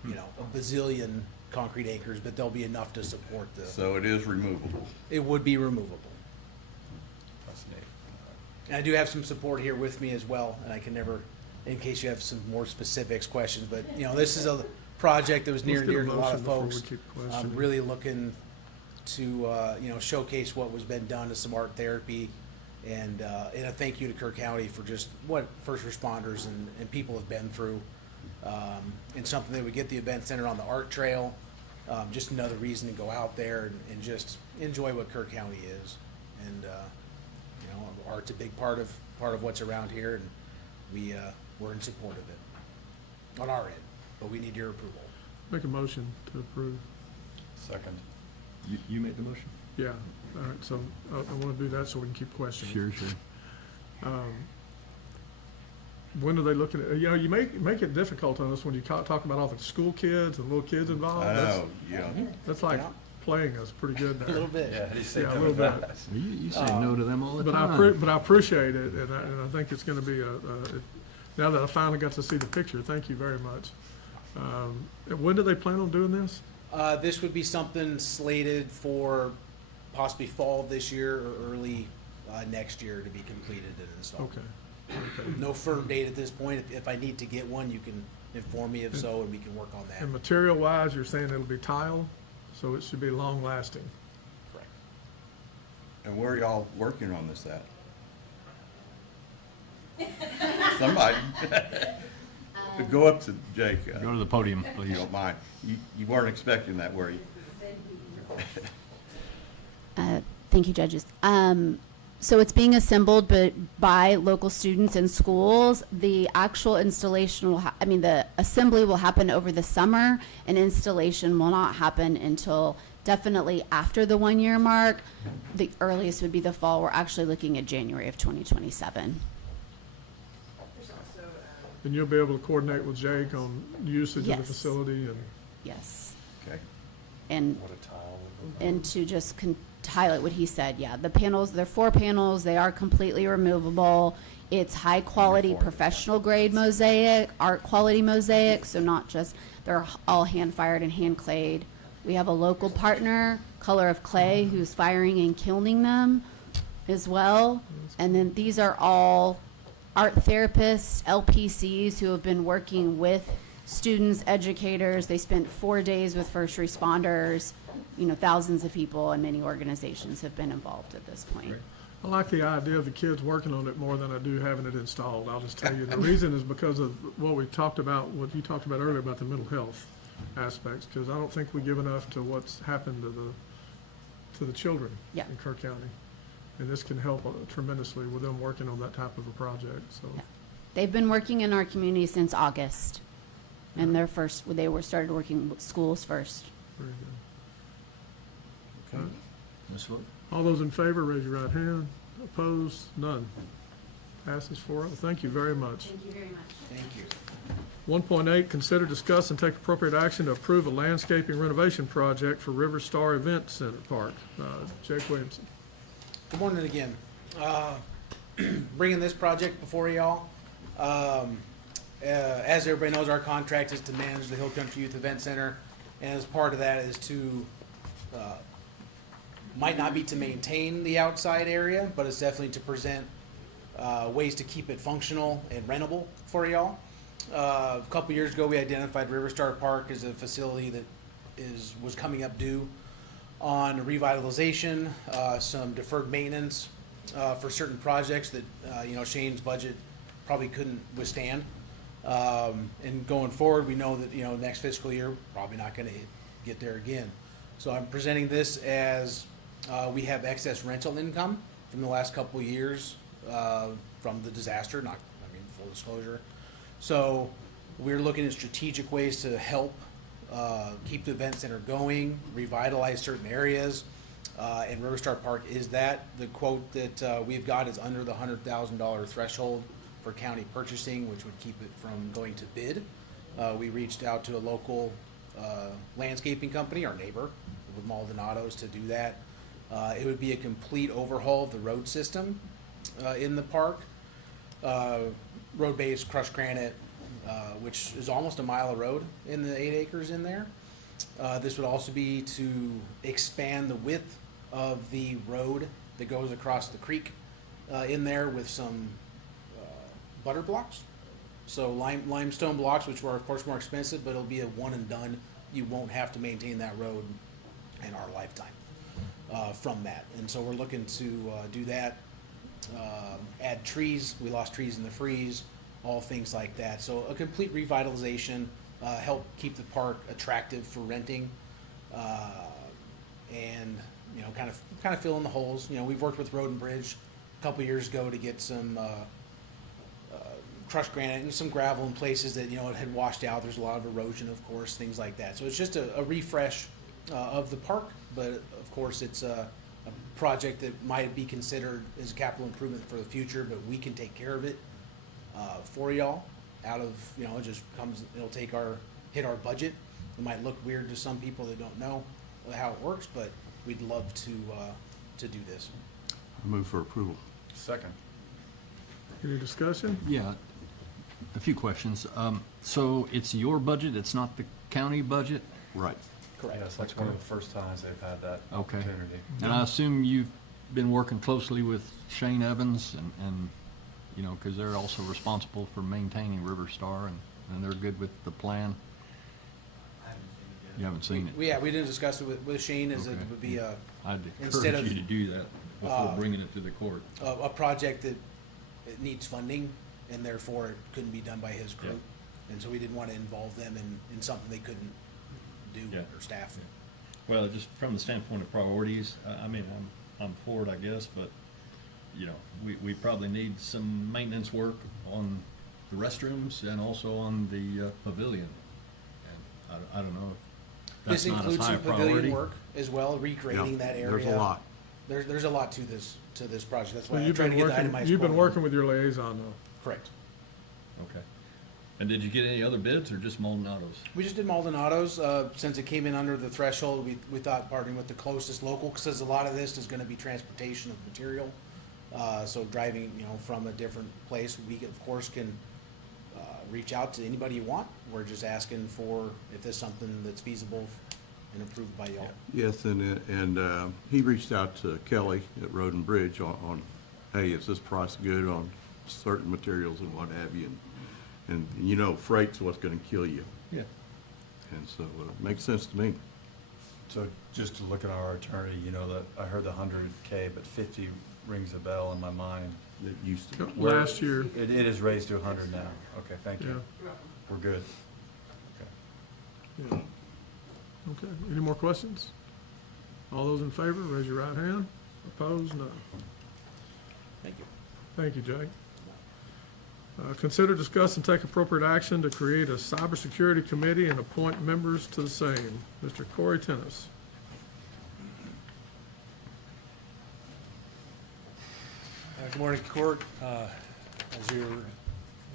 you know, a bazillion concrete anchors, but there'll be enough to support the, So it is removable. it would be removable. That's neat. And I do have some support here with me as well, and I can never, in case you have some more specifics, questions, but, you know, this is a project that was near and Let's get dear a to a lot of motion before we folks. keep I'm questioning. really looking to, you know, showcase what was been done to some art therapy, and a thank you to Kerr County for just what first responders and people have been through. And something that would get the event center on the art trail, just another reason to go out there and just enjoy what Kerr County is. And, you know, art's a big part of what's around here, and we're in support of it on our end, but we need your approval. make a motion to approve. Second. You made the motion? Yeah, all right, so I want to do that so we can keep questioning. Sure, sure. When are they looking at, you know, you make it difficult on us when you talk about all the school kids and little kids involved. I know, yeah. That's like Yeah. playing us pretty good A there. little bit. Yeah, how do you say Yeah, a coming little bit. back? You say no to them all the But time. but I appreciate it, and I think it's gonna be now that I finally got to see the picture, thank you very much. When do they plan on doing this? This would be something slated for possibly fall of this year or early next year to be completed and installed. Okay, No firm date at this point. If I need to get one, you can inform me if so, and we can work on that. and material-wise, you're saying it'll be tile, so it should be long-lasting. Correct. And where are y'all working on this at? Somebody. Go up to Jake, Go to the podium, if you please. don't mind. You weren't expecting that, were you? Thank you, judges. So it's being assembled by local students and schools. The actual installation the assembly will happen over the summer, and installation will not happen until definitely after the 1 year mark. The earliest would be the fall. We're actually looking at January of 2027. And you'll be able to coordinate with Jake on usage of the Yes. facility and, Yes. Okay. And What a tile. and to just highlight what he said, yeah, the panels, they're 4 panels, they are completely removable. It's high quality, professional grade mosaic, art quality mosaic, so not just, they're all hand fired and hand clayed. We have a local partner, Color of Clay, who's firing and kilning them as well. And then these are all art therapists, LPCs, who have been working with students, educators. They spent 4 days with first responders. You know, thousands of people and many organizations have been involved at this point. I like the idea of the kids working on it more than I do having it installed. I'll just tell you, the reason is because of what we talked about, what you talked about earlier about the mental health aspects, because I don't think we give enough to what's happened to the children Yeah. in Kerr County. And this can help tremendously with them working on that type of a project, so. Yeah. They've been working in our community since August. And they were started working with schools first. Very good. Let's vote. All those in favor, raise your right hand. Opposed? None. Passes 4-0. Thank you very much. Thank you very much. Thank you. 1.8, consider, discuss, and take appropriate action to approve a landscaping renovation project for River Star Event Center Park. Jake Williamson. Good morning again. Bringing this project before y'all. as everybody knows, our contract is to manage the Hill Country Youth Event Center, and as part of that is to, might not be to maintain the outside area, but it's definitely to present ways to keep it functional and rentable for y'all. A couple years ago, we identified River Star Park as a facility that was coming up due on revitalization, some deferred maintenance for certain projects that Shane's budget probably couldn't withstand. And going forward, we know that next fiscal year probably not going to get there again. So I'm presenting this as we have excess rental income from the last couple of years from the disaster. Full disclosure. So we're looking at strategic ways to help keep the event center going, revitalize certain areas, and River Star Park is that. The quote that we've got is under the $100,000 threshold for county purchasing, which would keep it from going to bid. We reached out to a local landscaping company, our neighbor, with Maldonado's, to do that. It would be a complete overhaul of the road system in the park. Road base, crushed granite, which is almost a mile of road in the 8 acres in there. This would also be to expand the width of the road that goes across the creek in there with some butter blocks. So limestone blocks, which are of course more expensive, but it'll be a one and done. You won't have to maintain that road in our lifetime from that. And so we're looking to do that. Add trees. We lost trees in the freeze, all things like that. So a complete revitalization, help keep the park attractive for renting, and kind of fill in the holes. We've worked with Road and Bridge a couple years ago to get some crushed granite and some gravel in places that it had washed out. There's a lot of erosion, of course, things like that. So it's just a refresh of the park, but of course it's a project that might be considered as a capital improvement for the future, but we can take care of it for y'all out of, it just comes, it'll hit our budget. It might look weird to some people that don't know how it works, but we'd love to do this. I move for approval. Second. Any discussion? Yeah, a few questions. So it's your budget, it's not the county budget? Right. Correct. Yes, that's one of the first times they've had that Okay. opportunity. And I assume you've been working closely with Shane Evans and because they're also responsible for maintaining River Star and they're good with the plan? You haven't seen it? We didn't discuss it with Shane, as it Okay. would be I'd instead encourage of, you to do that before bringing it to the court. a project that it needs funding, and therefore it couldn't be done by his crew. Yeah. And so we didn't want to involve them in something they couldn't do, Yeah. or staff. Well, just from the standpoint of priorities, I'm for it, I guess, but, we probably need some maintenance work on the restrooms and also on the pavilion. And I don't know if This that's not as includes high a some pavilion priority. work as well, recreating Yeah, that area. there's a lot. There's a lot to this project. That's So why I'm you've trying been to get the working, itemized. you've been quote. working with your liaison though. Correct. Okay. And did you get any other bids or just Maldonado's? We just did Maldonado's. Since it came in under the threshold, we thought partnering with the closest local, because a lot of this is gonna be transportation of material. So driving, from a different place, we of course can reach out to anybody you want. We're just asking for if there's something that's feasible and approved by y'all. Yes, and he reached out to Kelly at Road and Bridge on, hey, is this price good on certain materials and what have you? And freight's what's gonna kill you. Yeah. And so it makes sense to me. So just to look at our attorney, that I heard the 100K, but 50 rings a bell in my mind. It used to. Last year, It is raised to 100 now. Okay, thank yeah, you. We're good. Okay. yeah. Okay, any more questions? All those in favor, raise your right hand. Opposed, no. Thank you. Thank you, Jake. Consider, discuss, and take appropriate action to create a cybersecurity committee and appoint members to the same. Mr. Corey Tennis. Good morning, Court. As you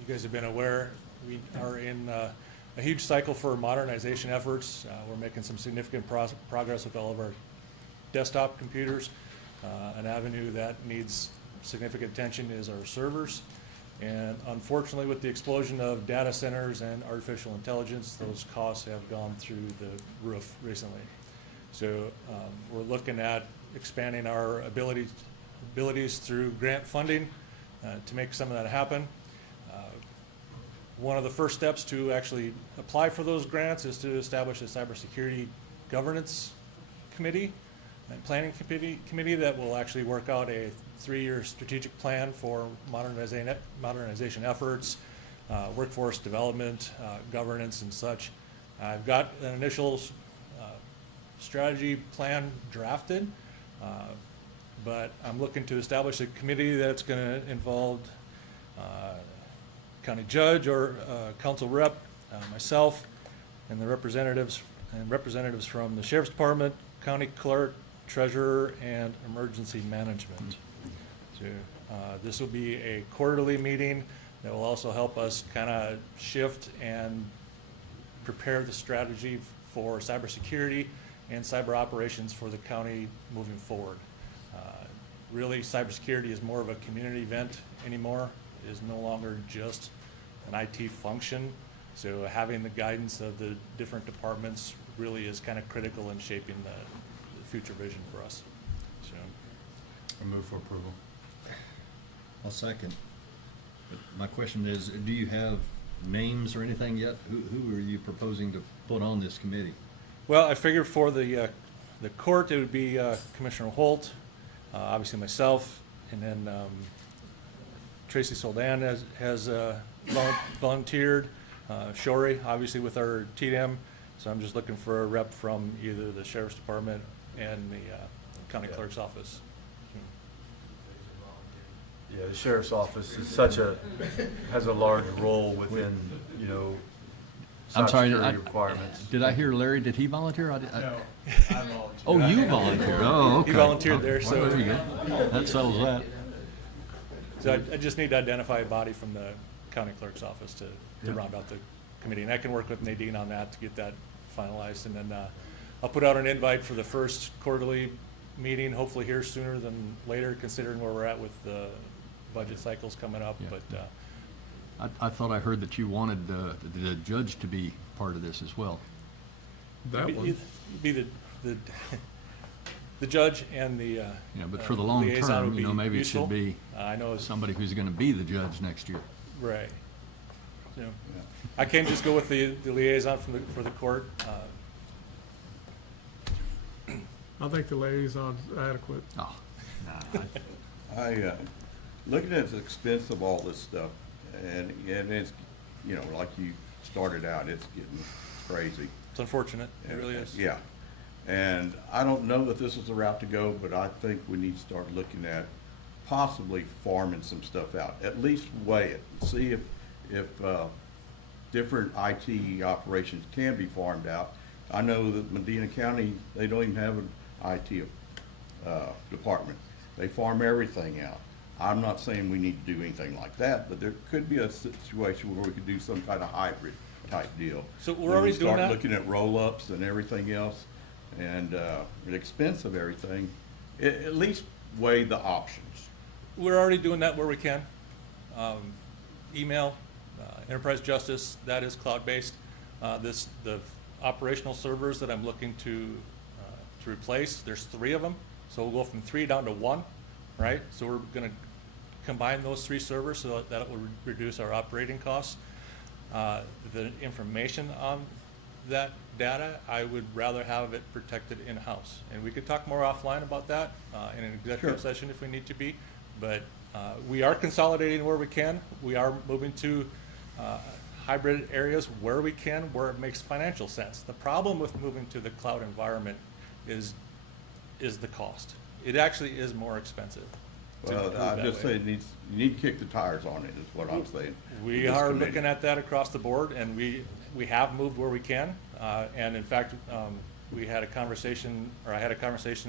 guys have been aware, we are in a huge cycle for modernization efforts. We're making some significant progress with all of our desktop computers. An avenue that needs significant attention is our servers. And unfortunately, with the explosion of data centers and artificial intelligence, those costs have gone through the roof recently. So we're looking at expanding our abilities through grant funding to make some of that happen. One of the first steps to actually apply for those grants is to establish a cybersecurity governance committee and planning committee that will actually work out a 3-year strategic plan for modernization efforts, workforce development, governance and such. I've got an initial strategy plan drafted, but I'm looking to establish a committee that's going to involve county judge or council rep, myself, and the representatives from the sheriff's department, county clerk, treasurer, and emergency management. So this will be a quarterly meeting that will also help us kind of shift and prepare the strategy for cybersecurity and cyber operations for the county moving forward. Really, cybersecurity is more of a community event anymore. It is no longer just an IT function. So having the guidance of the different departments really is kind of critical in shaping the future vision for us. So, I move for approval. I'll second. But my question is, do you have names or anything yet? Who are you proposing to put on this committee? well, I figured for the court, it would be Commissioner Holt, obviously myself, and then Tracy Soldan has volunteered, Shori, obviously with our TDM. So I'm just looking for a rep from either the sheriff's department and the county clerk's office. Yeah, the sheriff's office is has a large role within, I'm sorry, cybersecurity requirements. Did I hear Larry, did he volunteer? No, I volunteered. Oh, you volunteered? Oh, okay. He volunteered there, so- Well, there you go. That settles that. So I just need to identify a body from the county clerk's office to round out the committee. And I can work with Nadine on that to get that finalized. And then I'll put out an invite for the first quarterly meeting, hopefully here sooner than later, considering where we're at with the budget cycles coming up. Yeah. But I thought I heard that you wanted the judge to be part of this as well. That one. be the judge and the Yeah, but for the long liaison would term, be maybe it useful. should be I know somebody who's going to be the judge next year. right. So, I can't just go with the liaison for the court. I think the liaison's adequate. Oh, I, looking at the expense of all this stuff, and it's, like you started out, it's getting crazy. It's unfortunate. It really is. Yeah. And I don't know that this is the route to go, but I think we need to start looking at possibly farming some stuff out. At least weigh it, see if different IT operations can be farmed out. I know that Medina County, they don't even have an IT department. They farm everything out. I'm not saying we need to do anything like that, but there could be a situation where we could do some kind of hybrid type deal. So we're already doing that? Start looking at roll-ups and everything else, and the expense of everything, at least weigh the options. We're already doing that where we can. Email, Enterprise Justice, that is cloud-based. The operational servers that I'm looking to replace, there's 3 of them. So we'll go from 3 down to 1, right? So we're gonna combine those 3 servers so that it will reduce our operating costs. The information on that data, I would rather have it protected in-house. And we could talk more offline about that in an executive session if we need to be. But we are consolidating where we can. We are moving to hybrid areas where we can, where it makes financial sense. The problem with moving to the cloud environment is the cost. It actually is more expensive. Well, I just say you need to kick the tires on it, is what I'm saying. We are looking at that across the board, and we have moved where we can. And in fact, I had a conversation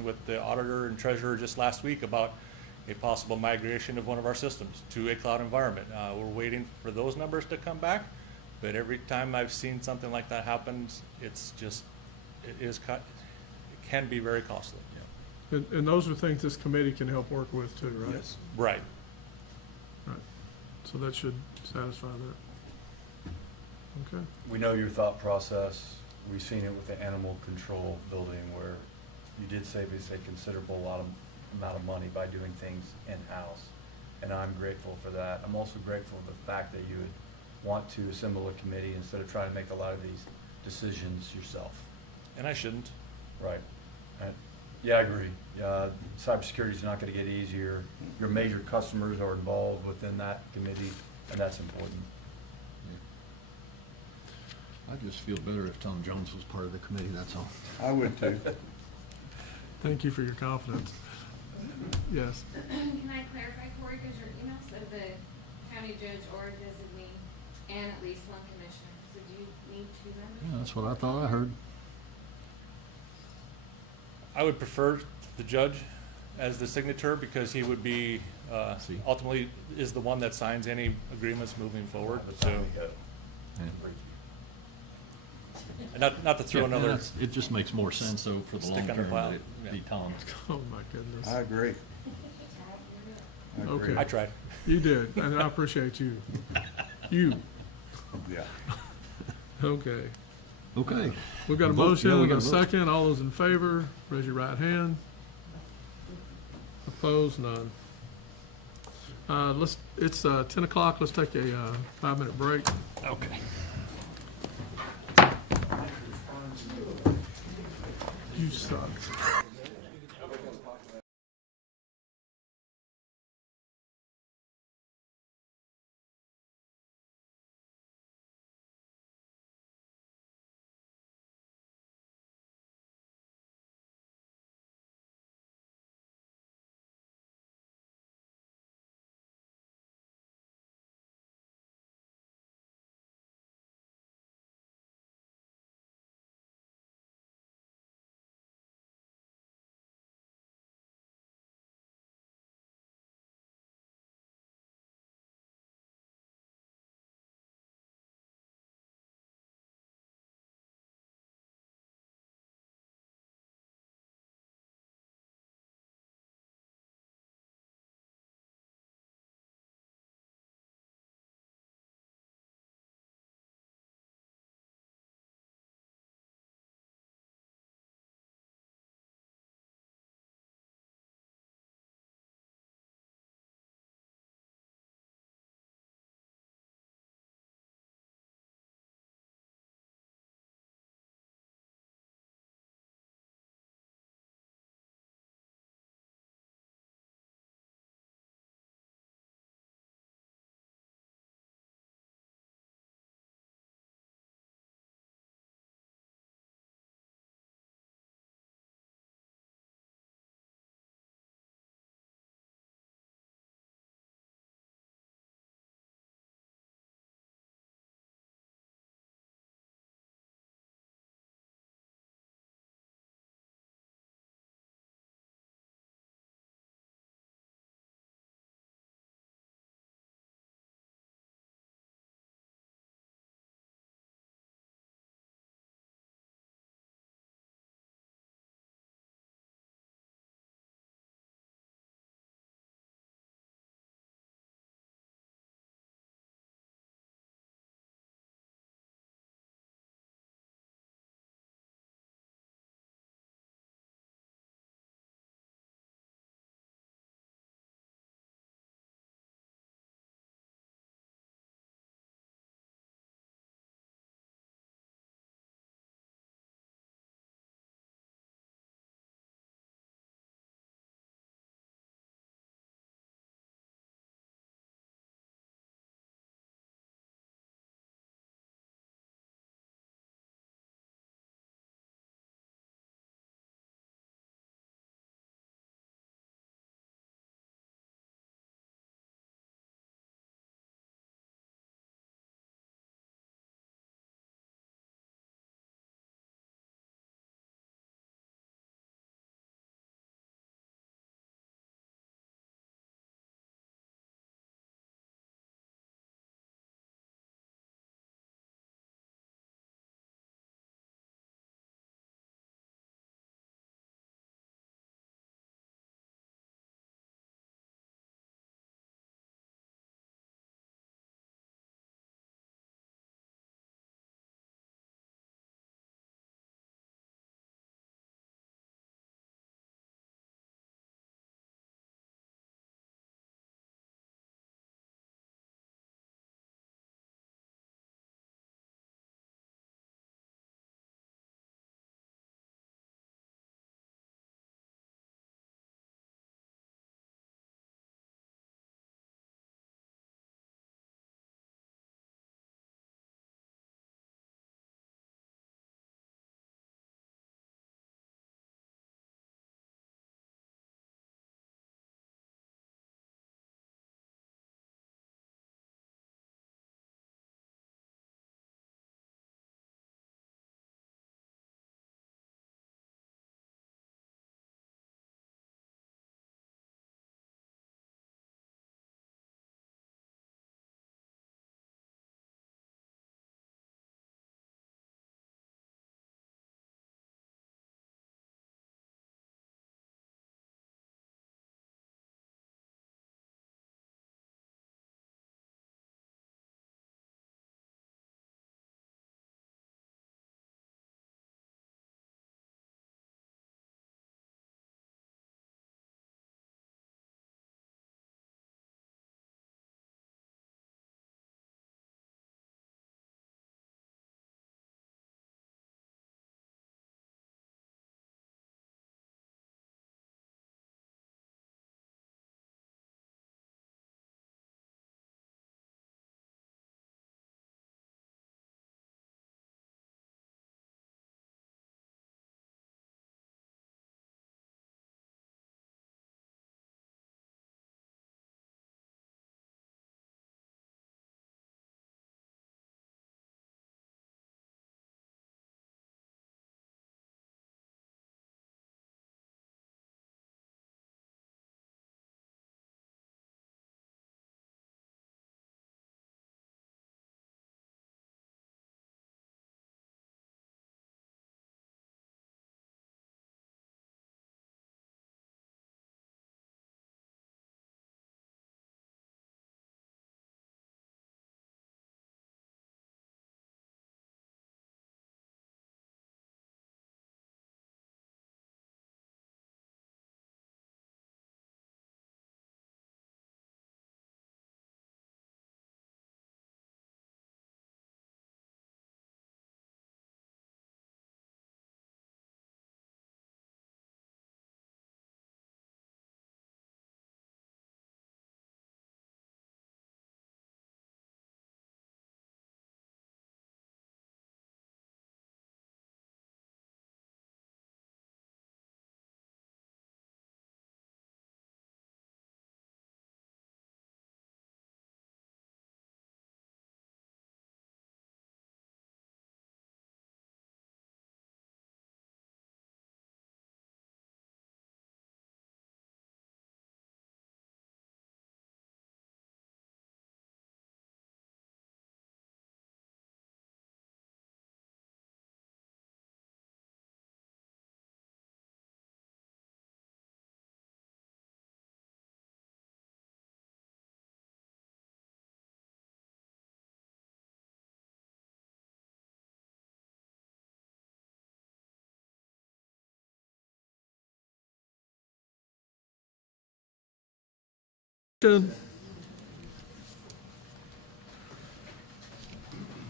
with the auditor and treasurer just last week about a possible migration of one of our systems to a cloud environment. We're waiting for those numbers to come back, but every time I've seen something like that happen, it can be very costly. And those are things this committee can help work with too, right? Yes. Right. Right. So that should satisfy that. Okay. We know your thought process. We've seen it with the animal control building where you did save us a considerable amount of money by doing things in-house. And I'm grateful for that. I'm also grateful for the fact that you would want to assemble a committee instead of trying to make a lot of these decisions yourself. And I shouldn't. Right. Yeah, I agree. Cybersecurity is not going to get easier. Your major customers are involved within that committee, and that's important. I just feel better if Tom Jones was part of the committee, that's all. I would too. Thank you for your confidence. Yes. Can I clarify, Corey, because your email said the county judge or designee and at least one commissioner, so do you need two members? Yeah, that's what I thought I heard. I would prefer the judge as the signature because he would be, See. ultimately is the one that signs any agreements moving forward. By the So, time we go. and not to throw Yeah, another, that's- It just makes more sense though for the Stick long on the term plow. that it be Tom. Oh, my goodness. I agree. I agree. Okay. I tried. You did, and I appreciate you. You. Yeah. Okay. Okay. We've got a Vote. motion Yeah, we and got a a vote. second. All those in favor, raise your right hand. Opposed, none. It's 10 o'clock. Let's take a 5-minute break. Okay. You suck.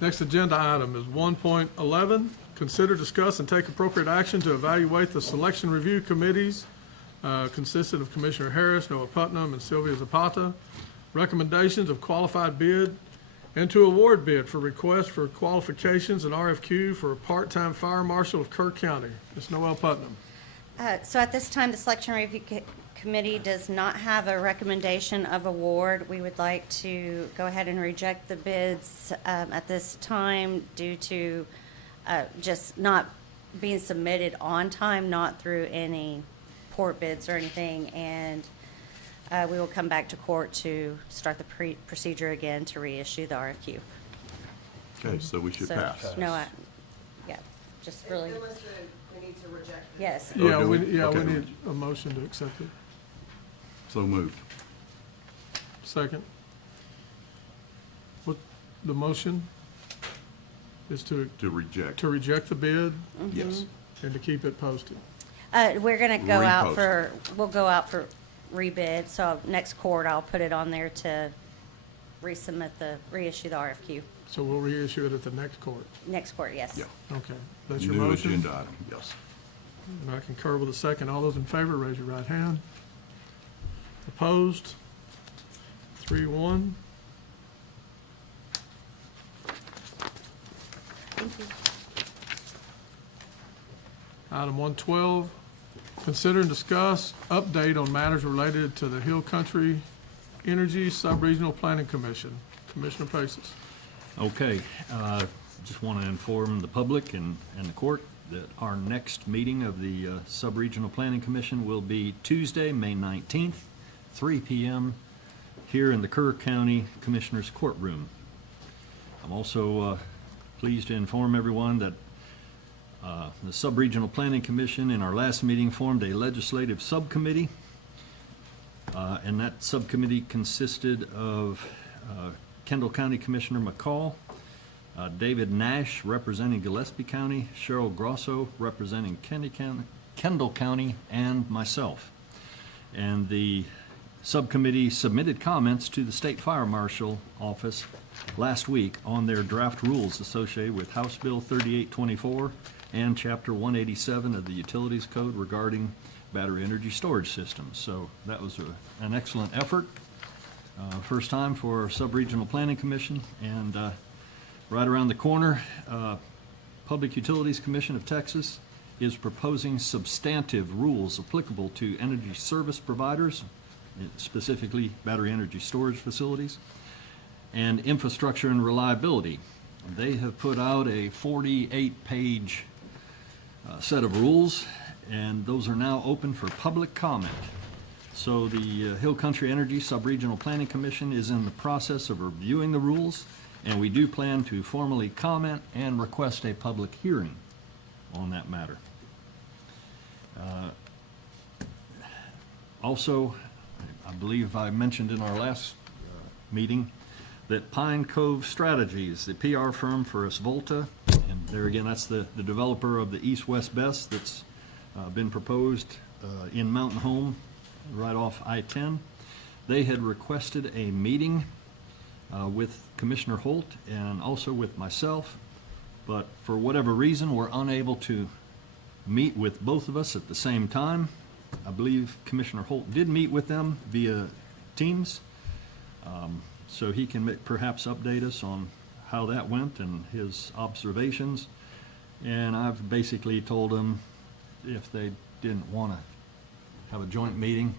Next agenda item is 1.11. Consider, discuss, and take appropriate action to evaluate the selection review committees consisted of Commissioner Harris, Noah Putnam, and Sylvia Zapata. Recommendations of qualified bid and to award bid for request for qualifications and RFQ for a part-time fire marshal of Kerr County. Ms. Noel Putnam. So at this time, the Selection Review Committee does not have a recommendation of award. We would like to go ahead and reject the bids at this time due to just not being submitted on time, not through any port bids or anything, and we will come back to court to start the procedure again to reissue the RFQ. Okay, so we should So, pass. no, yeah, just really, Unless we need to reject it. yes. Oh, Yeah, do we we? Okay. need a motion to accept it. So moved. Second. What, the motion is to To reject. reject the bid Yes. and to keep it posted. We're gonna go out Repost. for, we'll go out for rebid, so next court, I'll put it on there to reissue the RFQ. So we'll reissue it at the next court. Next court, yes. Yeah. Okay, that's your New motion? agenda item, yes. And I concur with the second. All those in favor, raise your right hand. Opposed? 3-1. Thank you. Item 112, consider and discuss update on matters related to the Hill Country Energy Sub-Regional Planning Commission. Commissioner Paces. Okay, just want to inform the public and the court that our next meeting of the Sub-Regional Planning Commission will be Tuesday, May 19th, 3 p.m. here in the Kerr County Commissioners Courtroom. I'm also pleased to inform everyone that the Sub-Regional Planning Commission in our last meeting formed a legislative subcommittee, and that subcommittee consisted of Kendall County Commissioner McCall, David Nash representing Gillespie County, Cheryl Grosso representing Kendall County, and myself. And the subcommittee submitted comments to the State Fire Marshal Office last week on their draft rules associated with House Bill 3824 and Chapter 187 of the Utilities Code regarding battery energy storage systems. So that was an excellent effort. First time for Sub-Regional Planning Commission, and right around the corner, Public Utilities Commission of Texas is proposing substantive rules applicable to energy service providers, specifically battery energy storage facilities, and infrastructure and reliability. They have put out a 48-page set of rules, and those are now open for public comment. So the Hill Country Energy Sub-Regional Planning Commission is in the process of reviewing the rules, and we do plan to formally comment and request a public hearing on that matter. Also, I believe I mentioned in our last meeting that Pine Cove Strategies, the PR firm for Volta, and there again, that's the developer of the East-West Best that's been proposed in Mountain Home, right off I-10. They had requested a meeting with Commissioner Holt and also with myself, but for whatever reason, we're unable to meet with both of us at the same time. I believe Commissioner Holt did meet with them via Teams, so he can perhaps update us on how that went and his observations. And I've basically told them if they didn't want to have a joint meeting,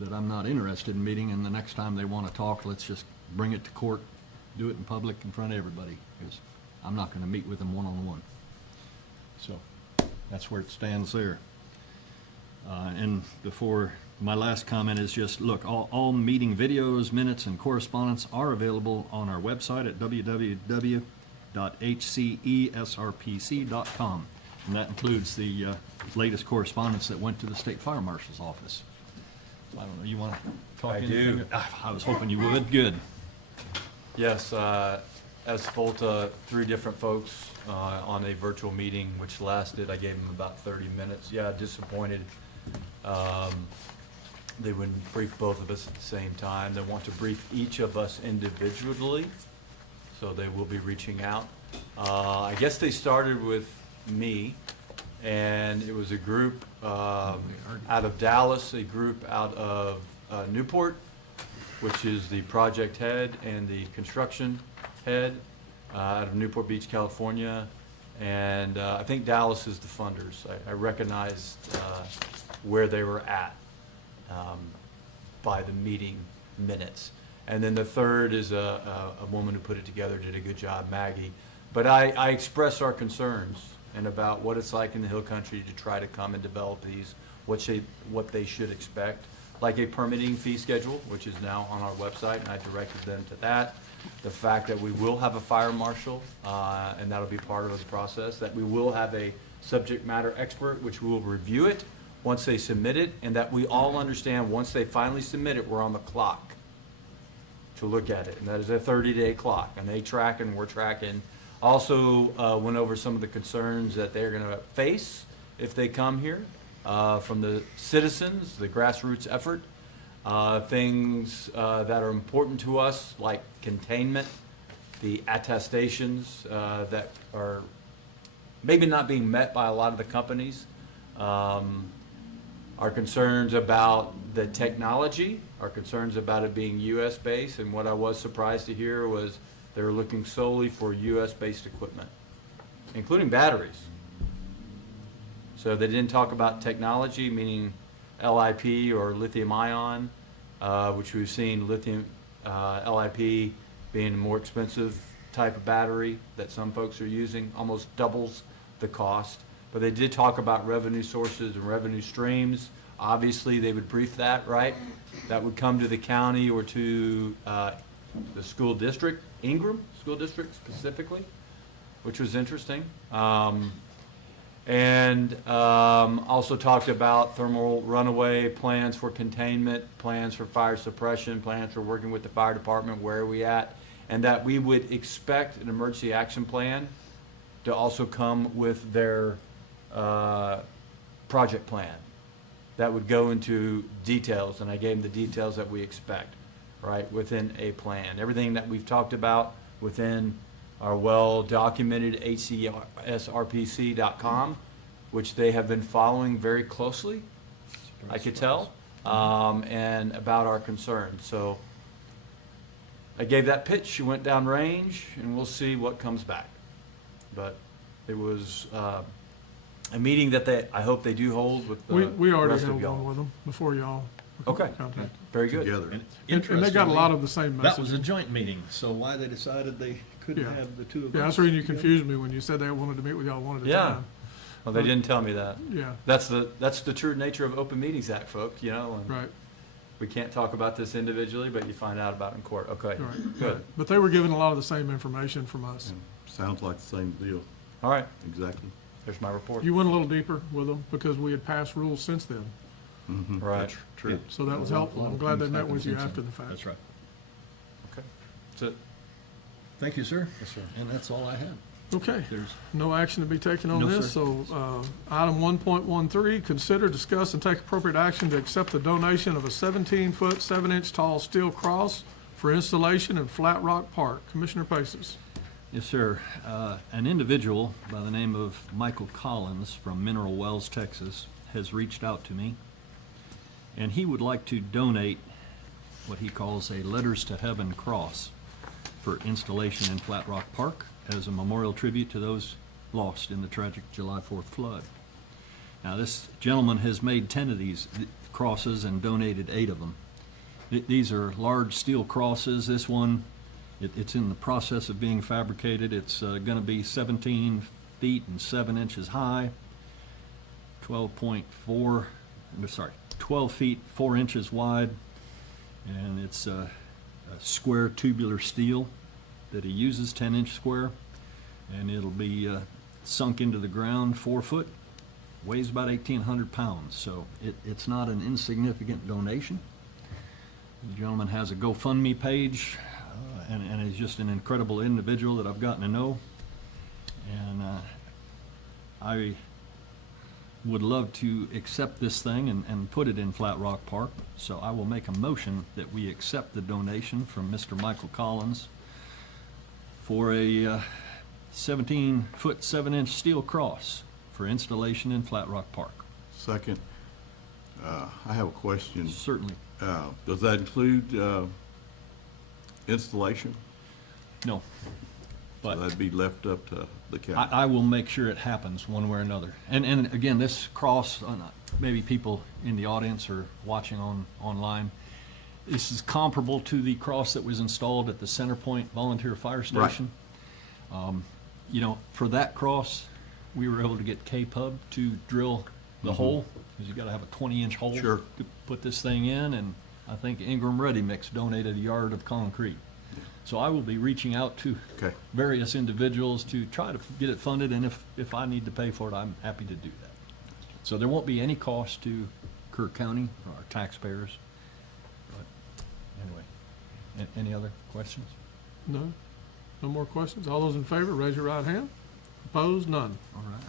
that I'm not interested in meeting, and the next time they want to talk, let's just bring it to court, do it in public in front of everybody, because I'm not going to meet with them one-on-one. So that's where it stands there. And before, my last comment is just, look, all meeting videos, minutes, and correspondence are available on our website at www.hcesrpc.com. And that includes the latest correspondence that went to the State Fire Marshal's office. So I don't know, you want to talk I anything? do. I was hoping you would. Good. Yes, as Volta, 3 different folks on a virtual meeting, which lasted, I gave them about 30 minutes. Yeah, disappointed they wouldn't brief both of us at the same time. They want to brief each of us individually, so they will be reaching out. I guess they started with me, and it was a group out of Dallas, a group out of Newport, which is the project head and the construction head out of Newport Beach, California. And I think Dallas is the funders. I recognized where they were at by the meeting minutes. And then the third is a woman who put it together, did a good job, Maggie. But I expressed our concerns and about what it's like in the Hill Country to try to come and develop these, what they should expect, like a permitting fee schedule, which is now on our website, and I directed them to that. The fact that we will have a fire marshal, and that'll be part of the process, that we will have a subject matter expert, which will review it once they submit it, and that we all understand once they finally submit it, we're on the clock to look at it. And that is a 30-day clock, and they track and we're tracking. Also went over some of the concerns that they're going to face if they come here from the citizens, the grassroots effort. Things that are important to us, like containment, the attestations that are maybe not being met by a lot of the companies, our concerns about the technology, our concerns about it being US-based, and what I was surprised to hear was they're looking solely for US-based equipment, including batteries. So they didn't talk about technology, meaning LIP or lithium ion, which we've seen lithium LIP being a more expensive type of battery that some folks are using, almost doubles the cost. But they did talk about revenue sources and revenue streams. Obviously, they would brief that, right? That would come to the county or to the school district, Ingram School District specifically, which was interesting. And also talked about thermal runaway, plans for containment, plans for fire suppression, plans for working with the fire department, where are we at, and that we would expect an emergency action plan to also come with their project plan that would go into details, and I gave them the details that we expect, right, within a plan. Everything that we've talked about within our well-documented hcsrpc.com, which they have been following very closely, I could tell, and about our concerns. So I gave that pitch, she went down range, and we'll see what comes back. But it was a meeting that I hope they do hold with the We already rest of held y'all. one with them before y'all. Okay, Contacted. very good. Together. And they got a lot of the same That was a message. joint meeting, so why they decided they couldn't Yeah. have the two of us? Yeah, that's the reason you together? confused me when you said they wanted to meet with y'all one at a Yeah. time. Well, they didn't tell me that. Yeah, That's the true nature of Open Meetings Act, folks, you know, and right, we can't talk about this individually, but you find out about it in court. Okay, right. good. But they were given a lot of the same information from us. Sounds like the same deal, All right, exactly. there's my report. You went a little deeper with them because we had passed rules since then. Mhm, Right. that's True. So that was helpful. I'm glad they met with you after the fact. That's right. Okay, that's it. Thank you, sir. Yes, sir. And that's all I have. Okay, There's, no action to be taken on No, this, sir. so, item 1.13, consider, discuss, and take appropriate action to accept the donation of a 17-foot, 7-inch tall steel cross for installation in Flat Rock Park. Commissioner Paces. yes, sir. An individual by the name of Michael Collins from Mineral Wells, Texas, has reached out to me, and he would like to donate what he calls a Letters to Heaven cross for installation in Flat Rock Park as a memorial tribute to those lost in the tragic July 4th flood. Now, this gentleman has made 10 of these crosses and donated 8 of them. These are large steel crosses. This one, it's in the process of being fabricated. It's going to be 17 feet and 7 inches high, 12 feet 4 inches wide, and it's a square tubular steel that he uses, 10-inch square, and it'll be sunk into the ground 4 foot, weighs about 1,800 pounds, so it's not an insignificant donation. The gentleman has a GoFundMe page, and is just an incredible individual that I've gotten to know, and I would love to accept this thing and put it in Flat Rock Park. So I will make a motion that we accept the donation from Mr. Michael Collins for a 17-foot, 7-inch steel cross for installation in Flat Rock Park. Second, I have a question. Certainly. Does that include installation? No. So But that'd be left up to the county? I will make sure it happens one way or another. And again, this cross, maybe people in the audience or watching online, this is comparable to the cross that was installed at the Center Point Volunteer Fire Station. You know, for that cross, we were able to get K-Pub to drill the hole, because you gotta have a 20-inch hole Sure. to put this thing in, and I think Ingram Ready Mix donated a yard of concrete. So I will be reaching out to Okay. various individuals to try to get it funded, and if I need to pay for it, I'm happy to do that. So there won't be any cost to Kerr County or our taxpayers. But anyway, any other questions? No? No more questions? All those in favor, raise your right hand. Opposed? None. All right.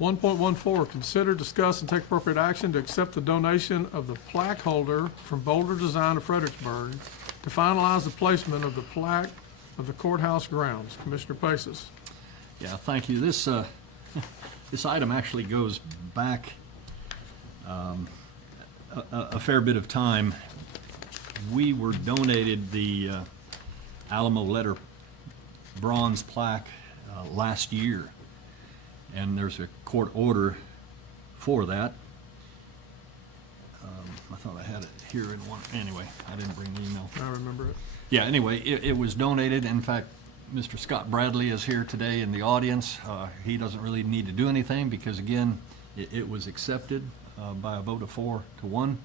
1.14, consider, discuss, and take appropriate action to accept the donation of the plaque holder from Boulder Design of Fredericksburg to finalize the placement of the plaque of the courthouse grounds. Commissioner Paces. Yeah, thank you. This, this item actually goes back a fair bit of time. We were donated the Alamo Letter bronze plaque last year, and there's a court order for that. I thought I had it here in one. Anyway, I didn't bring the email. I remember it. Yeah, anyway, it was donated. In fact, Mr. Scott Bradley is here today in the audience. He doesn't really need to do anything because, again, it was accepted by a vote of 4-1.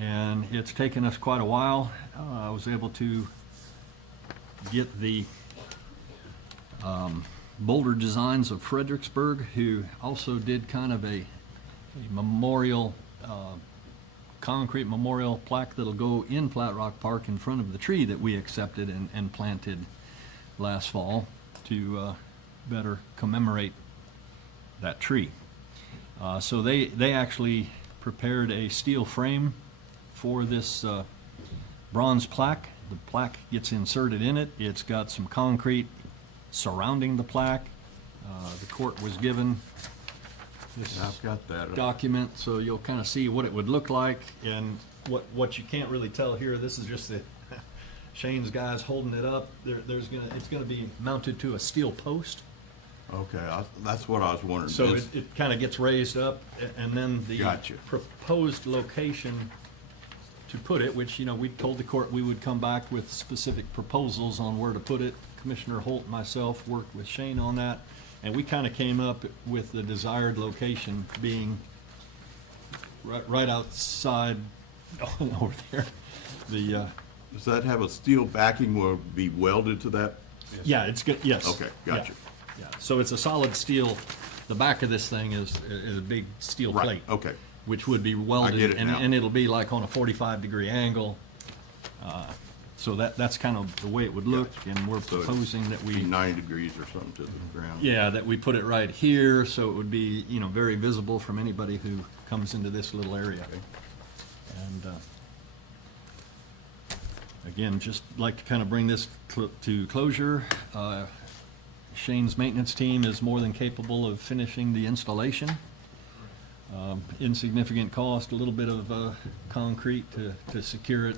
And it's taken us quite a while. I was able to get the Boulder Designs of Fredericksburg, who also did kind of a memorial, concrete memorial plaque that'll go in Flat Rock Park in front of the tree that we accepted and planted last fall to better commemorate that tree. So they actually prepared a steel frame for this bronze plaque. The plaque gets inserted in it. It's got some concrete surrounding the plaque. The court was given this I've got that. document, so you'll kind of see what it would look like. And what you can't really tell here, this is just the Shane's guys holding it up. It's gonna be mounted to a steel post. Okay, that's what I was wondering. So It's- it kind of gets raised up, and then the Gotcha. proposed location to put it, which, you know, we told the court we would come back with specific proposals on where to put it. Commissioner Holt and myself worked with Shane on that, and we kind of came up with the desired location being right outside over there. The Does that have a steel backing where it would be welded to that? yeah, it's good. Yes. Okay, gotcha. Yeah. So it's a solid steel. The back of this thing is a big steel Right, plate. okay. Which would be welded. get it now. And it'll be like on a 45-degree angle. So that's kind of the way it would look, and we're So it's proposing that be we, 90 degrees or something to the ground. yeah, that we put it right here, so it would be, you know, very visible from anybody who comes into this little area. And, again, just like to kind of bring this to closure. Shane's maintenance team is more than capable of finishing the installation. Insignificant cost, a little bit of concrete to secure it.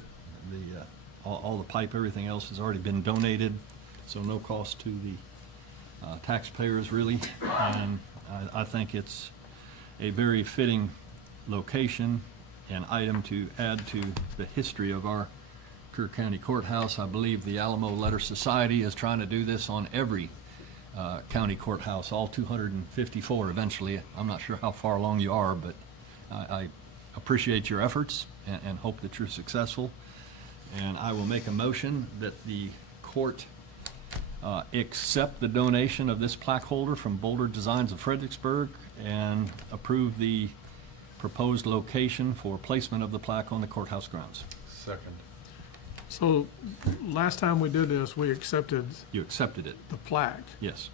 All the pipe, everything else has already been donated, so no cost to the taxpayers really. And I think it's a very fitting location and item to add to the history of our Kerr County Courthouse. I believe the Alamo Letter Society is trying to do this on every county courthouse, all 254 eventually. I'm not sure how far along you are, but I appreciate your efforts and hope that you're successful. And I will make a motion that the court accept the donation of this plaque holder from Boulder Designs of Fredericksburg and approve the proposed location for placement of the plaque on the courthouse grounds. Second. So last time we did this, we accepted You accepted it? the plaque. Yes.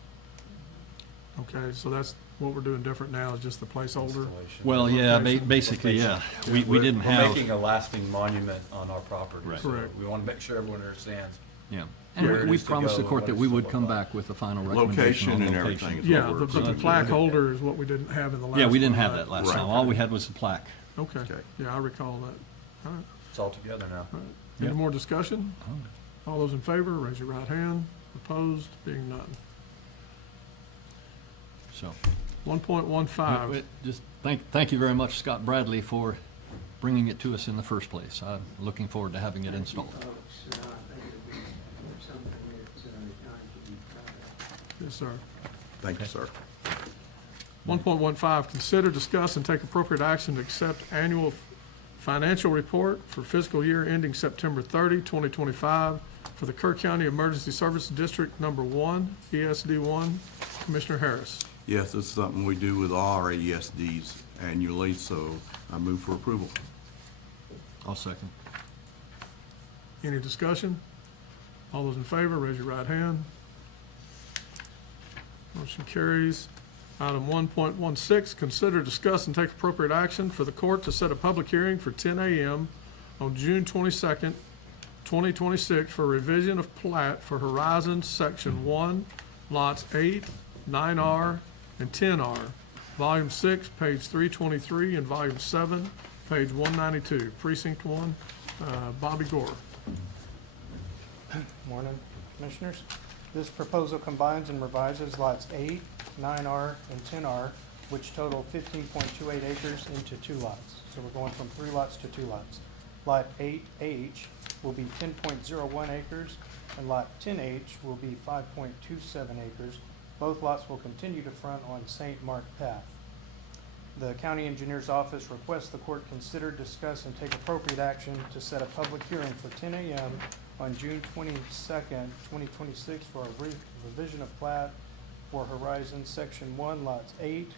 Okay, so that's what we're doing different now, is just the placeholder? Well, yeah, Location. basically, yeah. We didn't We're have, making a lasting monument on our property. Right. so Correct. We want to make sure everyone understands. yeah. where And it we is to promised the go court and that what we it's to would look come like. back with a final recommendation Location on and location. everything is Yeah, what we're. but the plaque holder is what we didn't have in the last one. Yeah, we didn't have right? that last Right. time. All we had was the plaque. Okay, Okay. yeah, I recall that. All right, It's all together now. all right. Any Yep. more discussion? All those in favor, raise your right hand. Opposed, being none. So, 1.15, just thank you very much, Scott Bradley, for bringing it to us in the first place. I'm looking forward to having it installed. yes, sir. Thank you, sir. 1.15, consider, discuss, and take appropriate action to accept annual financial report for fiscal year ending September 30, 2025 for the Kerr County Emergency Service District Number 1, ESD 1. Commissioner Harris. Yes, this is something we do with all our ESDs annually, so I move for approval. I'll second. Any discussion? All those in favor, raise your right hand. Motion carries. Item 1.16, consider, discuss, and take appropriate action for the court to set a public hearing for 10 a.m. on June 22nd, 2026 for revision of plat for Horizon Section 1, Lots 8, 9R, and 10R, Volume 6, page 323, and Volume 7, page 192, Precinct 1, Bobby Gore. Morning, Commissioners. This proposal combines and revises lots 8, 9R, and 10R, which total 15.28 acres into 2 lots. So we're going from 3 lots to 2 lots. Lot 8H will be 10.01 acres, and Lot 10H will be 5.27 acres. Both lots will continue to front on St. Mark Path. The County Engineer's Office requests the court consider, discuss, and take appropriate action to set a public hearing for 10 a.m. on June 22nd, 2026 for a revision of plat for Horizon Section 1, Lots 8,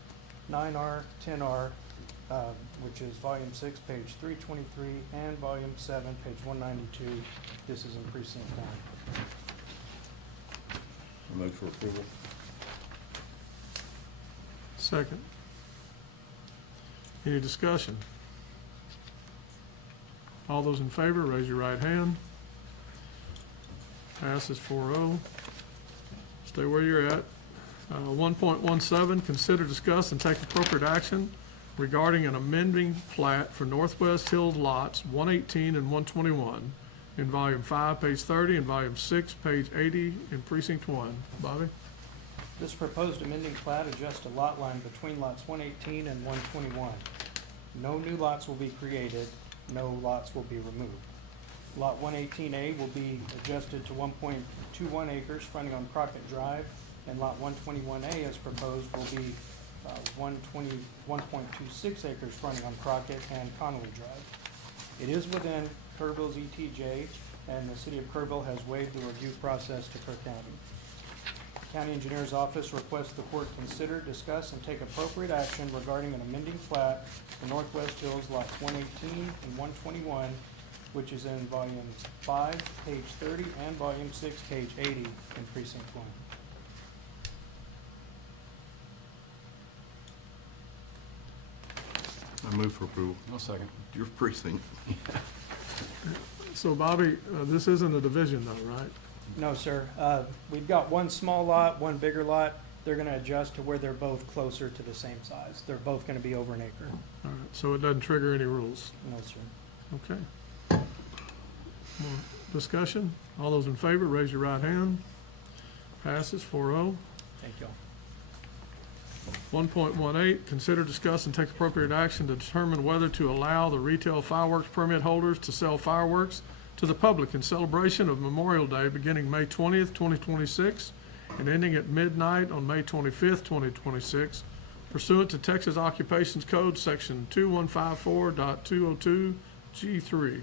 9R, 10R, which is Volume 6, page 323, and Volume 7, page 192. This is in Precinct 1. I move for approval. Second. Any discussion? All those in favor, raise your right hand. Passes 4-0. Stay where you're at. 1.17, consider, discuss, and take appropriate action regarding an amending plat for Northwest Hills lots 118 and 121 in Volume 5, page 30, and Volume 6, page 80 in Precinct 1. Bobby? This proposed amending plat adjusts a lot line between lots 118 and 121. No new lots will be created, no lots will be removed. Lot 118A will be adjusted to 1.21 acres fronting on Crockett Drive, and Lot 121A as proposed will be 1.26 acres fronting on Crockett and Connolly Drive. It is within Kerrville's ETJ, and the City of Kerrville has waived the review process to Kerr County. County Engineer's Office requests the court consider, discuss, and take appropriate action regarding an amending plat for Northwest Hills lots 118 and 121, which is in Volume 5, page 30, and Volume 6, page 80 in Precinct 1. I move for approval. No second. Your precinct. So Bobby, this isn't a division though, right? No, sir. We've got one small lot, one bigger lot. They're gonna adjust to where they're both closer to the same size. They're both gonna be over an acre. All right, so it doesn't trigger any rules. No, sir. Okay. More discussion? All those in favor, raise your right hand. Passes 4-0. Thank y'all. 1.18, consider, discuss, and take appropriate action to determine whether to allow the retail fireworks permit holders to sell fireworks to the public in celebration of Memorial Day beginning May 20th, 2026, and ending at midnight on May 25th, 2026, pursuant to Texas Occupations Code, Section 2154.202G3.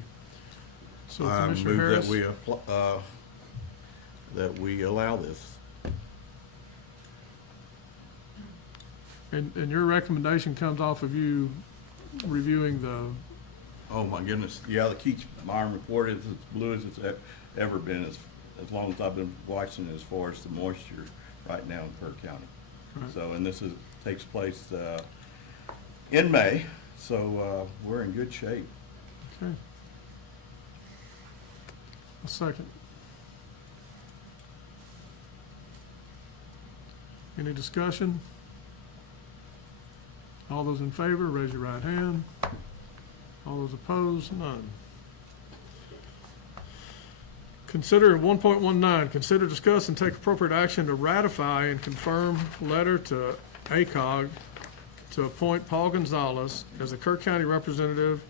So I Commissioner move Harris? that we allow this. And your recommendation comes off of you reviewing the, Oh, my goodness. Yeah, the Keach Myron report is as blue as it's ever been, as long as I've been watching as far as the moisture right now in Kerr County. So, and this takes place in May, so we're in good shape. Okay. A second. Any discussion? All those in favor, raise your right hand. All those opposed, none. Consider 1.19, consider, discuss, and take appropriate action to ratify and confirm letter to ACOG to appoint Paul Gonzalez as the Kerr County representative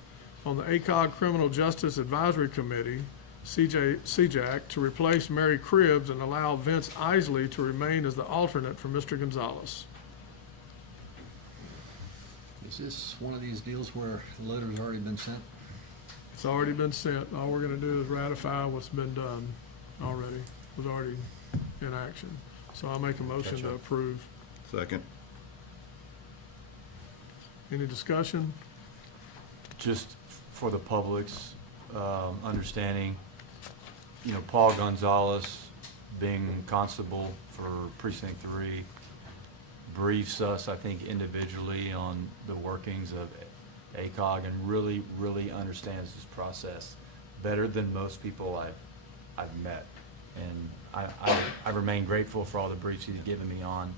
on the ACOG Criminal Justice Advisory Committee, CJAC, to replace Mary Cribbs and allow Vince Isley to remain as the alternate for Mr. Gonzalez. Is this one of these deals where the letter's already been sent? It's already been sent. All we're gonna do is ratify what's been done already, was already in action. So I'll make a motion to Gotcha. approve. Second. Any discussion? Just for the public's understanding, you know, Paul Gonzalez, being constable for Precinct 3, briefs us, I think, individually on the workings of ACOG and really, really understands this process better than most people I've met. And I remain grateful for all the briefs he's given me on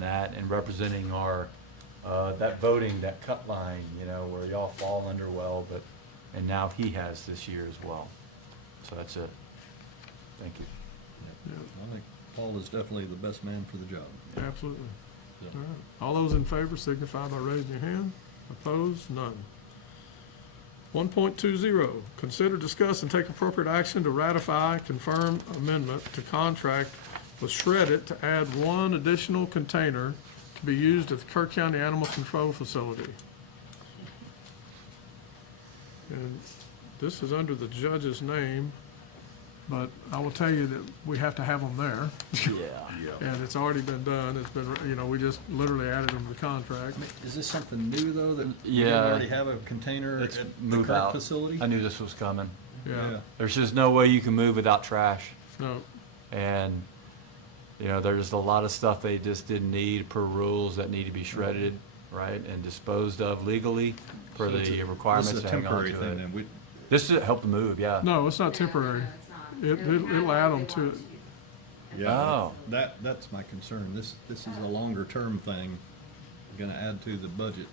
that and representing our, that voting, that cut line, you know, where y'all fall under well, but, and now he has this year as well. So that's it. Thank you. I think Paul is definitely the best man for the job. Absolutely. Yeah. All right. All those in favor signify by raising your hand. Opposed? None. 1.20, consider, discuss, and take appropriate action to ratify, confirm amendment to contract with Shred-it to add one additional container to be used at the Kerr County Animal Control Facility. And this is under the judge's name, but I will tell you that we have to have them there. Yeah. And it's already been done. It's been, you know, we just literally added them to the contract. Is this something new, though, that we Yeah. already have a container It's at the move current out. facility? I knew this was coming. Yeah, There's just no way you can move without trash. no, And, you know, there's a lot of stuff they just didn't need per rules that need to be shredded, right, and disposed of legally per So it's the a- requirements This is a to hang on temporary to thing, it. then. We, This is help to move, yeah. no, it's not temporary. It'll add them to it. yeah, Oh. that's my concern. This is a longer term thing, gonna add to the budget.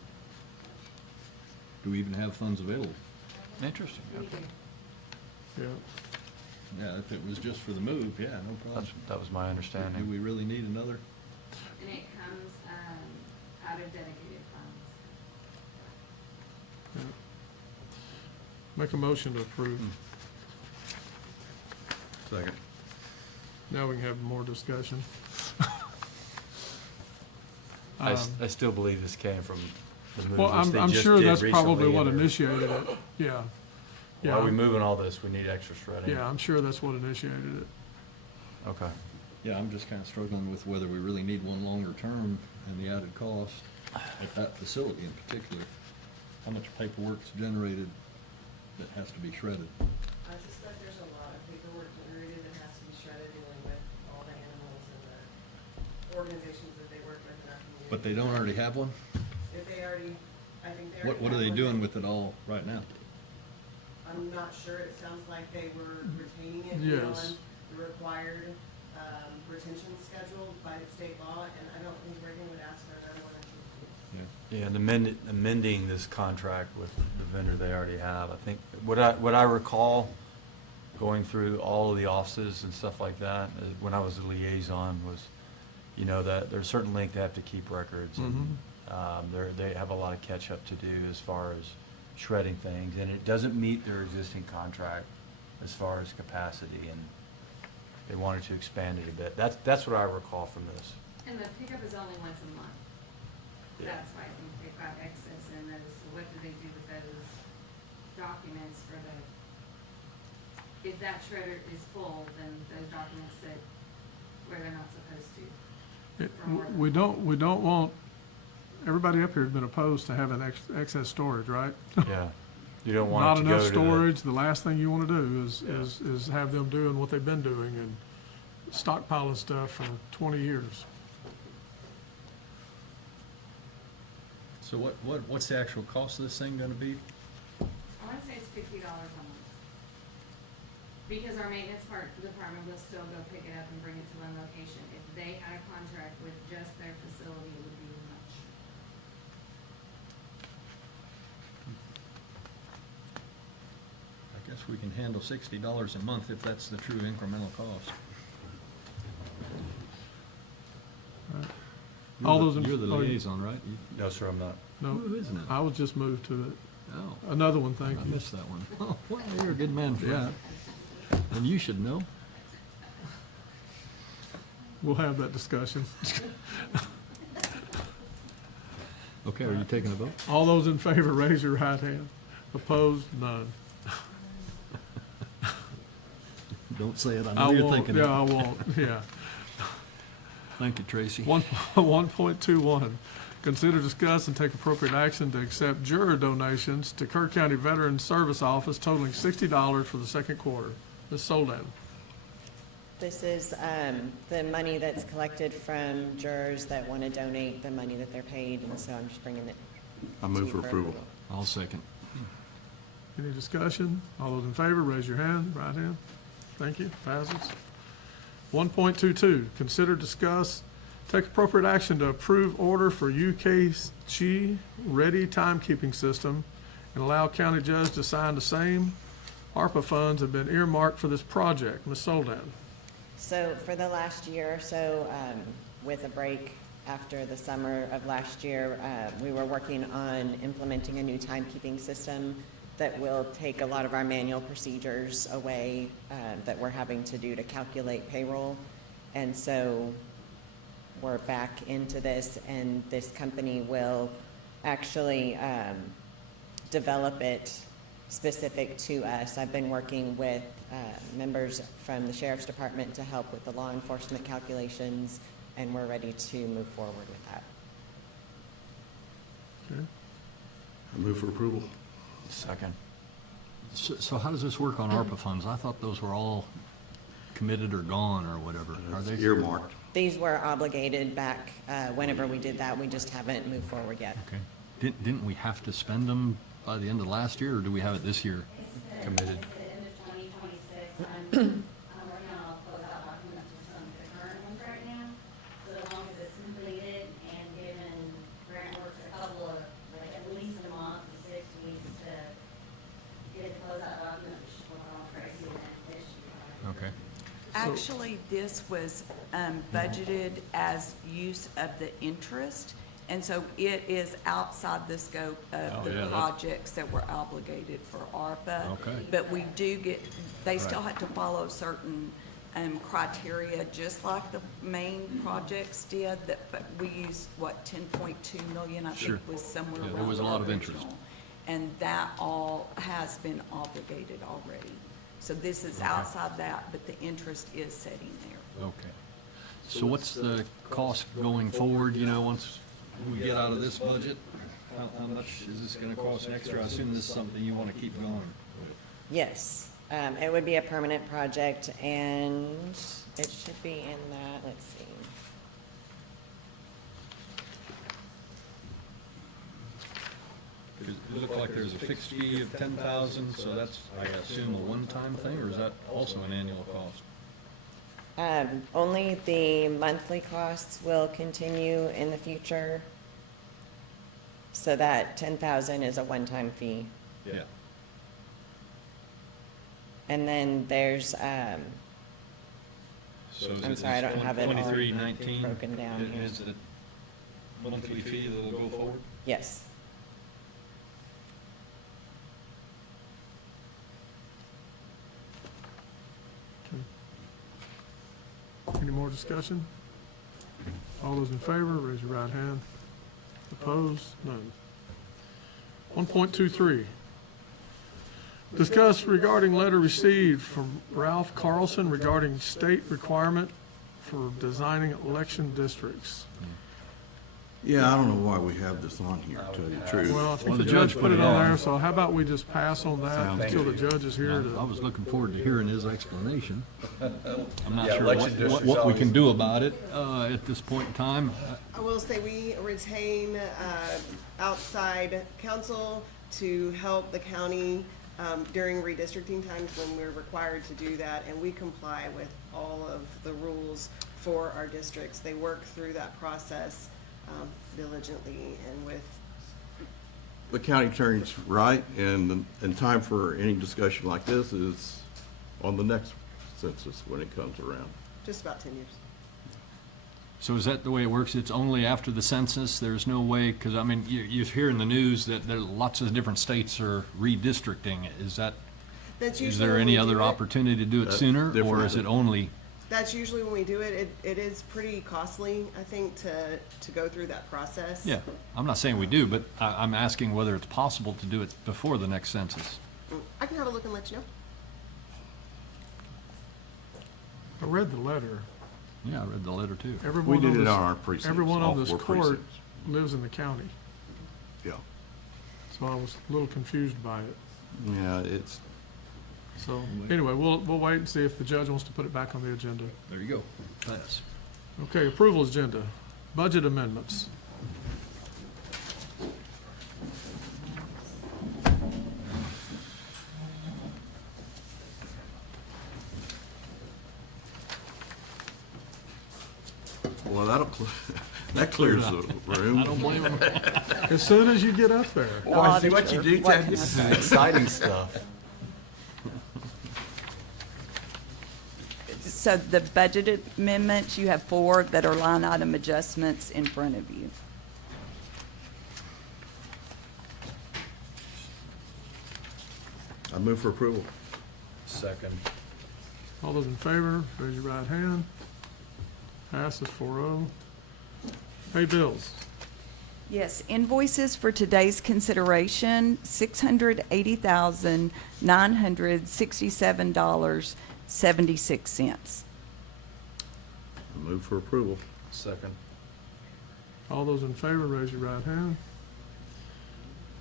Do we even have funds available? Interesting, okay. Yeah, Yeah, if it was just for the move, yeah, no problem. That was my Do understanding. we really need another? And it comes, out of dedicated funds. make a motion to approve. Second. Now we can have more discussion. I still believe this came from the move, Well, which they I'm just sure did that's probably recently, what and they're- initiated it. Yeah. Why are we Yeah, moving all this? We need extra shredding. yeah, I'm sure that's what initiated it. Okay. Yeah, I'm just kinda struggling with whether we really need one longer term and the added cost at that facility in particular. How much paperwork's generated that has to be shredded? I suspect there's a lot of paperwork generated that has to be shredded dealing with all the animals and the organizations that they work with in our community. But they don't already have one? If they already, I think they already What are have they one. doing with it all right now? I'm not sure, it sounds like they were retaining it Yes. beyond the required, retention schedule by the state law, and I don't think Reagan would ask for another one. Yeah, and amending this contract with the vendor they already have, I think, what I recall going through all of the offices and stuff like that, when I was a liaison, was, you know, that there's a certain length they have to keep records, and they have a lot of catch-up to do as far as shredding things, and it doesn't meet their existing contract as far as capacity, and they wanted to expand it a bit. That's what I recall from this. And the pickup is only once a month. Yeah. That's why I think they've got excess in those. So what do they do with those documents for the, if that shredder is full, then those documents sit where they're not supposed to. We don't want, everybody up here has been opposed to having excess storage, right? Yeah. You don't want Not it to go enough to the- storage. The last thing you want to do is have them doing what they've been doing and stockpiling stuff for 20 years. So what's the actual cost of this thing gonna be? I wanna say it's $50 a month. Because our maintenance department will still go pick it up and bring it to one location. If they had a contract with just their facility, it would be much. I guess we can handle $60 a month if that's the true incremental cost. All those in- You're the oh, you- liaison, right? No, sir, I'm not. No, Who isn't it? I was just moved to it. Oh, Another one, thank I you. missed that one. Oh, well, you're a good man for Yeah. that. And you should know. We'll have that discussion. Okay, are you taking a vote? All those in favor, raise your right hand. Opposed, none. Don't say it, I I know you're won't, thinking it. yeah, I won't, yeah. Thank you, Tracy. 1.21, consider, discuss, and take appropriate action to accept juror donations to Kerr County Veterans Service Office totaling $60 for the second quarter. Ms. Soldan. This is the money that's collected from jurors that want to donate the money that they're paid, and so I'm just bringing it. I move for approval. I'll second. Any discussion? All those in favor, raise your hand, right hand. Thank you, passes. 1.22, consider, discuss, take appropriate action to approve order for UKG Ready Timekeeping System and allow county judge to sign the same. ARPA funds have been earmarked for this project. Ms. Soldan. So for the last year or so, with a break after the summer of last year, we were working on implementing a new timekeeping system that will take a lot of our manual procedures away that we're having to do to calculate payroll. And so we're back into this, and this company will actually develop it specific to us. I've been working with members from the Sheriff's Department to help with the law enforcement calculations, and we're ready to move forward with that. Okay. I move for approval. Second. So how does this work on ARPA funds? I thought those were all committed or gone or whatever. Are they Earmarked. These were obligated back whenever we did that. We just haven't moved forward yet. Okay. Didn't we have to spend them by the end of last year, or do we have it this year committed? It's the end of 2026. I'm working on all closeout documents for some of the current ones right now. So as long as it's completed and given Grant Works a couple of, like at least a month to 6 weeks to get the closeout documents, which is what I'm crazy and this year. Okay. Actually, this was budgeted as use of the interest, and so it is outside the scope of the projects that were obligated for ARPA. Okay. But we do get, they still have to follow certain criteria, just like the main projects did, but we used, what, 10.2 million, I Sure. think was somewhere Yeah, around there was a lot of the interest. original. And that all has been obligated already. So this is outside that, but the interest is sitting there. Okay. So what's the cost going forward, you know, once we get out of this budget? How much is this gonna cost extra? I assume this is something you wanna keep going. Yes, it would be a permanent project, and it should be in that, let's see. It looked like there's a fixed fee of 10,000, so that's, I assume, a one-time thing, or is that also an annual cost? Only the monthly costs will continue in the future. So that 10,000 is a one-time fee. Yeah. And then there's, So is I'm it- sorry, I don't have it all 2319 broken down here. Is it a monthly fee that'll go forward? Yes. Any more discussion? All those in favor, raise your right hand. Opposed? None. 1.23, discuss regarding letter received from Ralph Carlson regarding state requirement for designing election districts. Yeah, I don't know why we have this on here, to tell you the truth. Well, I think Well, the the judge judge put it put it on on. there, so how about we just pass on that Sounds until the good. judge is here I to, was looking forward to hearing his explanation. I'm not Yeah, sure election what districts we always- can do about it at this point in time. I will say we retain outside counsel to help the county during redistricting times when we're required to do that, and we comply with all of the rules for our districts. They work through that process diligently and with. The county attorney's right, and time for any discussion like this is on the next census when it comes around. Just about 10 years. So is that the way it works? It's only after the census? There's no way, because I mean, you hear in the news that there lots of different states are redistricting. Is that, That's is usually there when any we other do it. opportunity to do it That's sooner? Or different. is it only, That's usually when we do it. It is pretty costly, I think, to go through that process. yeah, I'm not saying we do, but I'm asking whether it's possible to do it before the next census. I can have a look and let you know. I read the letter. Yeah, I read the letter too. Everyone did on it this- on our precincts, Everyone all on this 4 court precincts. lives in the county, Yeah, so I was a little confused by it. yeah, it's, So, anyway, we'll wait and see if the judge wants to put it back on the agenda. There you go. Pass. Okay, approval agenda, budget amendments. well, that clears the room. I don't blame them. As soon as you get up there. Oh, I see what you do, Ted. This is exciting stuff. So the budget amendments, you have 4 that are line item adjustments in front of you. I move for approval. Second. All those in favor, raise your right hand. Passes 4-0. Pay bills. Yes, invoices for today's consideration, $680,967.76. I move for approval. Second. All those in favor, raise your right hand.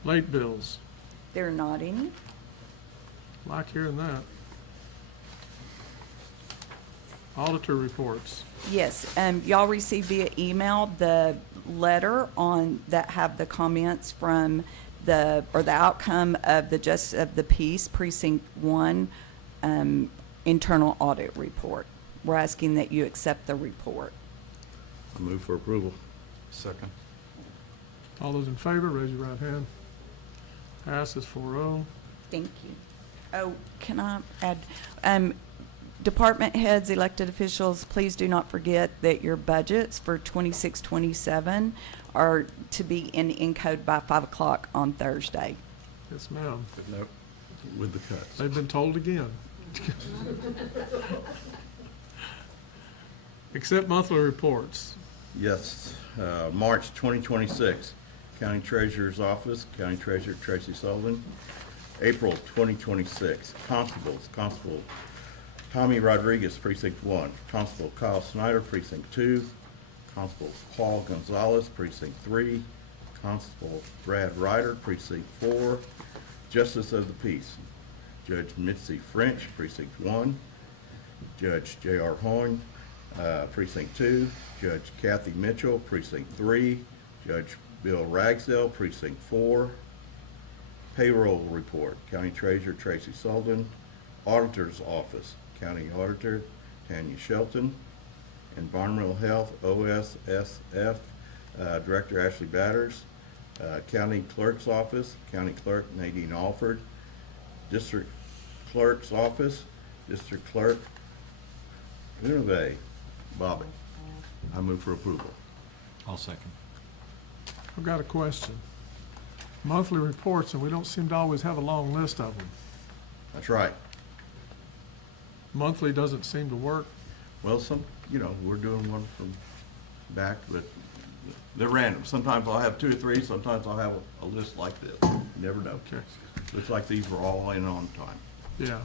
Late bills. They're not any. Like hearing that. Auditor reports. Yes, y'all received via email the letter on, that have the comments from the outcome of the Justice of the Peace Precinct 1 internal audit report. We're asking that you accept the report. I move for approval. Second. All those in favor, raise your right hand. Passes 4-0. Thank you. Oh, can I add, department heads, elected officials, please do not forget that your budgets for 26-27 are to be in Encode by 5 o'clock on Thursday. Yes, ma'am. Nope. With the cuts. They've been told again. Accept monthly reports. Yes, March 2026, County Treasurer's Office, County Treasurer Tracy Sullivan. April 2026, Constables, Constable Tommy Rodriguez, Precinct 1. Constable Kyle Snyder, Precinct 2. Constable Paul Gonzalez, Precinct 3. Constable Brad Ryder, Precinct 4. Justice of the Peace, Judge Mitzi French, Precinct 1. Judge J.R. Horn, Precinct 2. Judge Kathy Mitchell, Precinct 3. Judge Bill Ragsdale, Precinct 4. Payroll report, County Treasurer Tracy Sullivan. Auditor's Office, County Auditor Tanya Shelton. Environmental Health, OSSF, Director Ashley Batters. County Clerk's Office, County Clerk Nadine Alford. District Clerk's Office, District Clerk Univay Bobby. I move for approval. I'll second. I've got a question. Monthly reports, and we don't seem to always have a long list of them. That's right. Monthly doesn't seem to work. Well, we're doing one from back, but they're random. Sometimes I'll have 2 or 3, sometimes I'll have a list like this. You never know. Okay. Looks like these were all in on time. Yeah.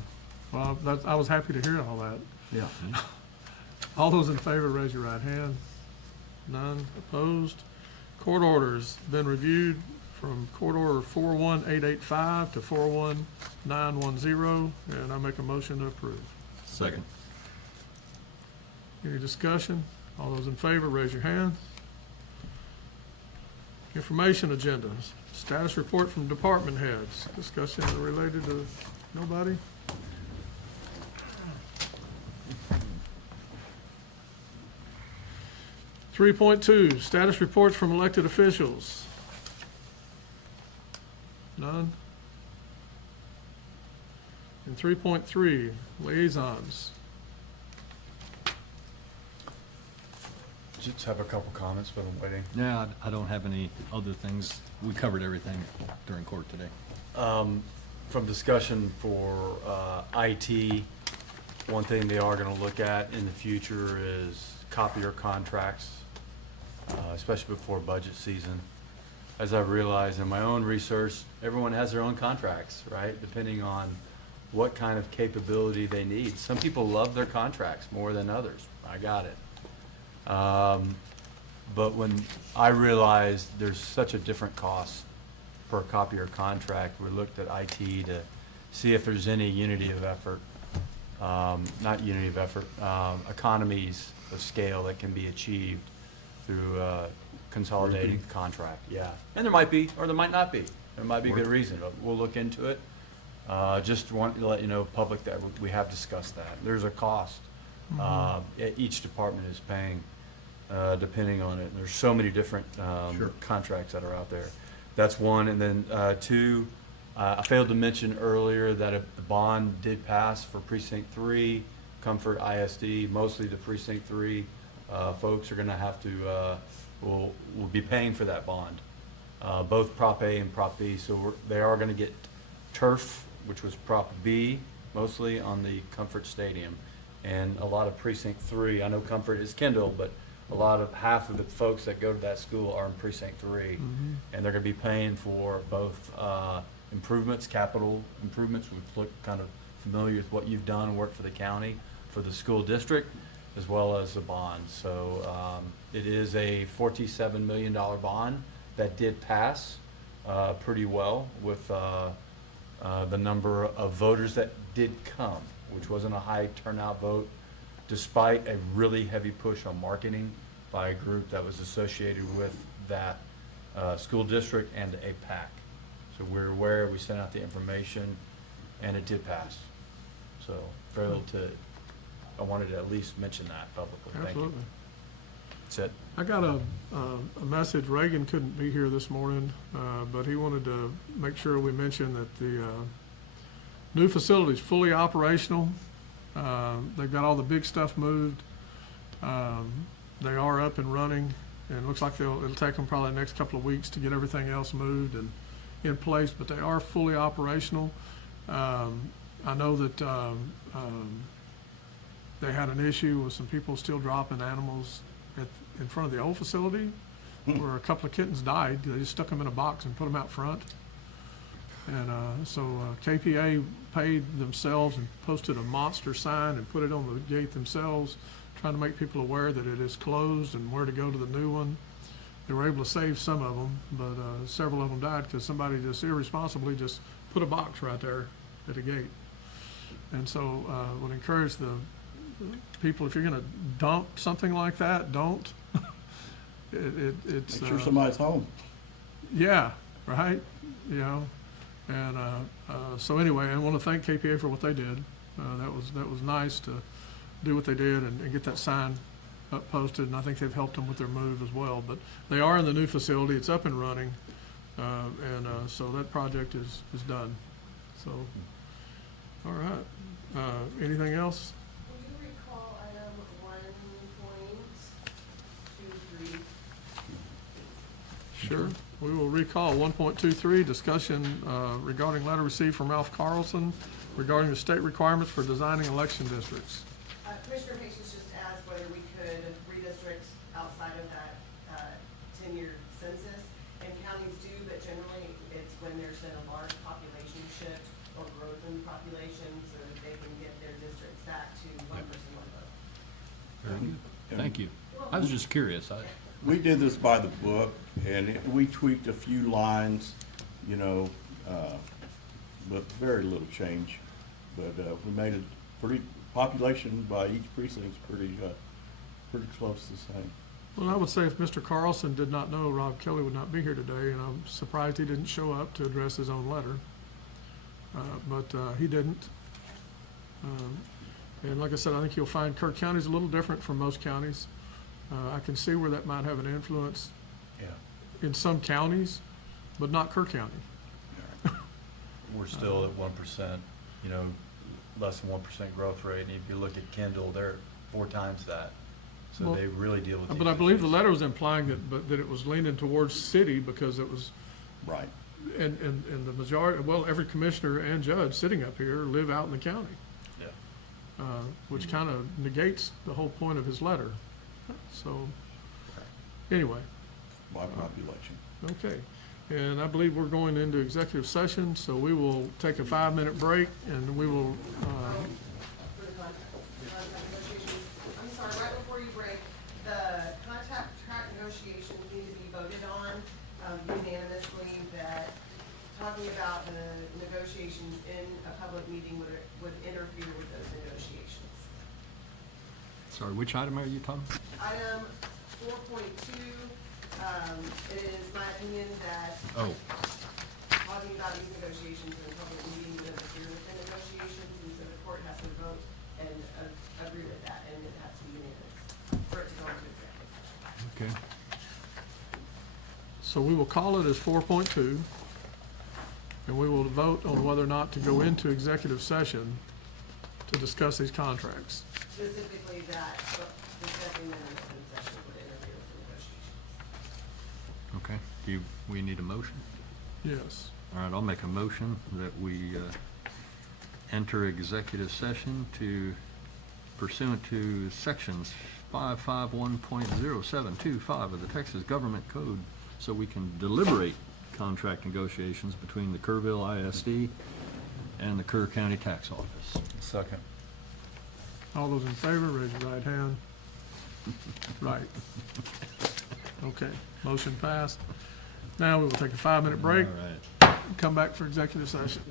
Well, I was happy to hear all that. Yeah. All those in favor, raise your right hand. None opposed. Court orders been reviewed from court order 41885 to 41910, and I make a motion to approve. Second. Any discussion? All those in favor, raise your hand. Information agenda, status report from department heads. Discussion related to nobody? Three point two, status reports from elected officials. None? And 3.3, liaisons. Just have a couple comments, but I'm waiting. Yeah, I don't have any other things. We covered everything during court today. From discussion for IT, one thing they are gonna look at in the future is copier contracts, especially before budget season. As I've realized in my own research, everyone has their own contracts, right? Depending on what kind of capability they need. Some people love their contracts more than others. I got it. But when I realized there's such a different cost per copier contract, we looked at IT to see if there's any unity of effort, not unity of effort, economies of scale that can be achieved through consolidating the contract. Yeah, and there might be, or there might not be. There might be a good reason, but we'll look into it. Just want to let you know, public, that we have discussed that. There's a cost each department is paying, depending on it. There's so many different contracts that are out there. That's one. And then two, I failed to mention earlier that a bond did pass for Precinct 3, Comfort ISD. Mostly the Precinct 3 folks are going to have to, will be paying for that bond, both Prop A and Prop B. So they are going to get turf, which was Prop B, mostly on the Comfort Stadium. And a lot of Precinct 3, I know Comfort is Kendall, but half of the folks that go to that school are in Precinct 3. And they're gonna be paying for both improvements, capital improvements, which look kind of familiar with what you've done and worked for the county, for the school district, as well as the bond. So it is a $47 million bond that did pass pretty well with the number of voters that did come, which wasn't a high turnout vote, despite a really heavy push on marketing by a group that was associated with that school district and APAC. So we're aware, we sent out the information, and it did pass. So I wanted to at least mention that publicly. Thank you. Absolutely. That's it. I got a message. Reagan couldn't be here this morning, but he wanted to make sure we mention that the new facility is fully operational. They've got all the big stuff moved. They are up and running, and it looks like it'll take them probably the next couple of weeks to get everything else moved and in place, but they are fully operational. I know that they had an issue with some people still dropping animals in front of the old facility where a couple of kittens died. They just stuck them in a box and put them out front. And so KPA paid themselves and posted a monster sign and put it on the gate themselves, trying to make people aware that it is closed and where to go to the new one. They were able to save some of them, but several of them died because somebody just irresponsibly just put a box right there at the gate. And so would encourage the people, if you're going to dump something like that, don't. It's make sure somebody's home. Yeah, right. You know, and so anyway, I want to thank KPA for what they did. That was nice to do what they did and get that sign up posted, and I think they've helped them with their move as well. But they are in the new facility; it's up and running, and so that project is done. So, all right. Anything else? Will you recall item 1.23? Sure. We will recall 1.23, discussion regarding letter received from Ralph Carlson regarding the state requirements for designing election districts. Commissioner Patience just asked whether we could redistrict outside of that 10-year census, and counties do, but generally it's when there's been a large population shift or growth in the population, so that they can get their districts back to one person, one vote. Thank you. I was just curious. We did this by the book, and we tweaked a few lines, you know, but very little change. But we made it pretty, population by each precinct's pretty close to the same. Well, I would say if Mr. Carlson did not know, Rob Kelly would not be here today, and I'm surprised he didn't show up to address his own letter. But he didn't. And like I said, I think you'll find Kerr County's a little different from most counties. I can see where that might have an influence in some counties, but not Kerr County. We're still at 1%, you know, less than 1% growth rate. And if you look at Kendall, they're 4 times that. So Well, they really deal with these But I believe the issues. letter was implying that it was leaning towards city because it was, Right. and the majority, well, every commissioner and judge sitting up here live out in the county, Yeah. which kind of negates the whole point of his letter. So, anyway, By population. okay. And I believe we're going into executive session, so we will take a 5-minute break and we will, For the contract negotiations, I'm sorry, right before you break, the contract negotiations need to be voted on unanimously, that talking about the negotiations in a public meeting would interfere with those negotiations. Sorry, which item are you talking? Item 4.2, it is my opinion that Oh, talking about these negotiations in a public meeting would interfere with the negotiations, and so the court has to vote and agree with that, and it has to be unanimous for it to go into executive session. okay. so we will call it as 4.2, and we will vote on whether or not to go into executive session to discuss these contracts. Specifically that, but discussing them in open session would interfere with the negotiations. Okay, we need a motion? Yes. All right, I'll make a motion that we enter executive session to pursuant to sections 551.0725 of the Texas Government Code, so we can deliberate contract negotiations between the Kerrville ISD and the Kerr County Tax Office. Second. All those in favor, raise your right hand. Right. Okay, motion passed. Now we will take a 5-minute break, All right. come back for executive session.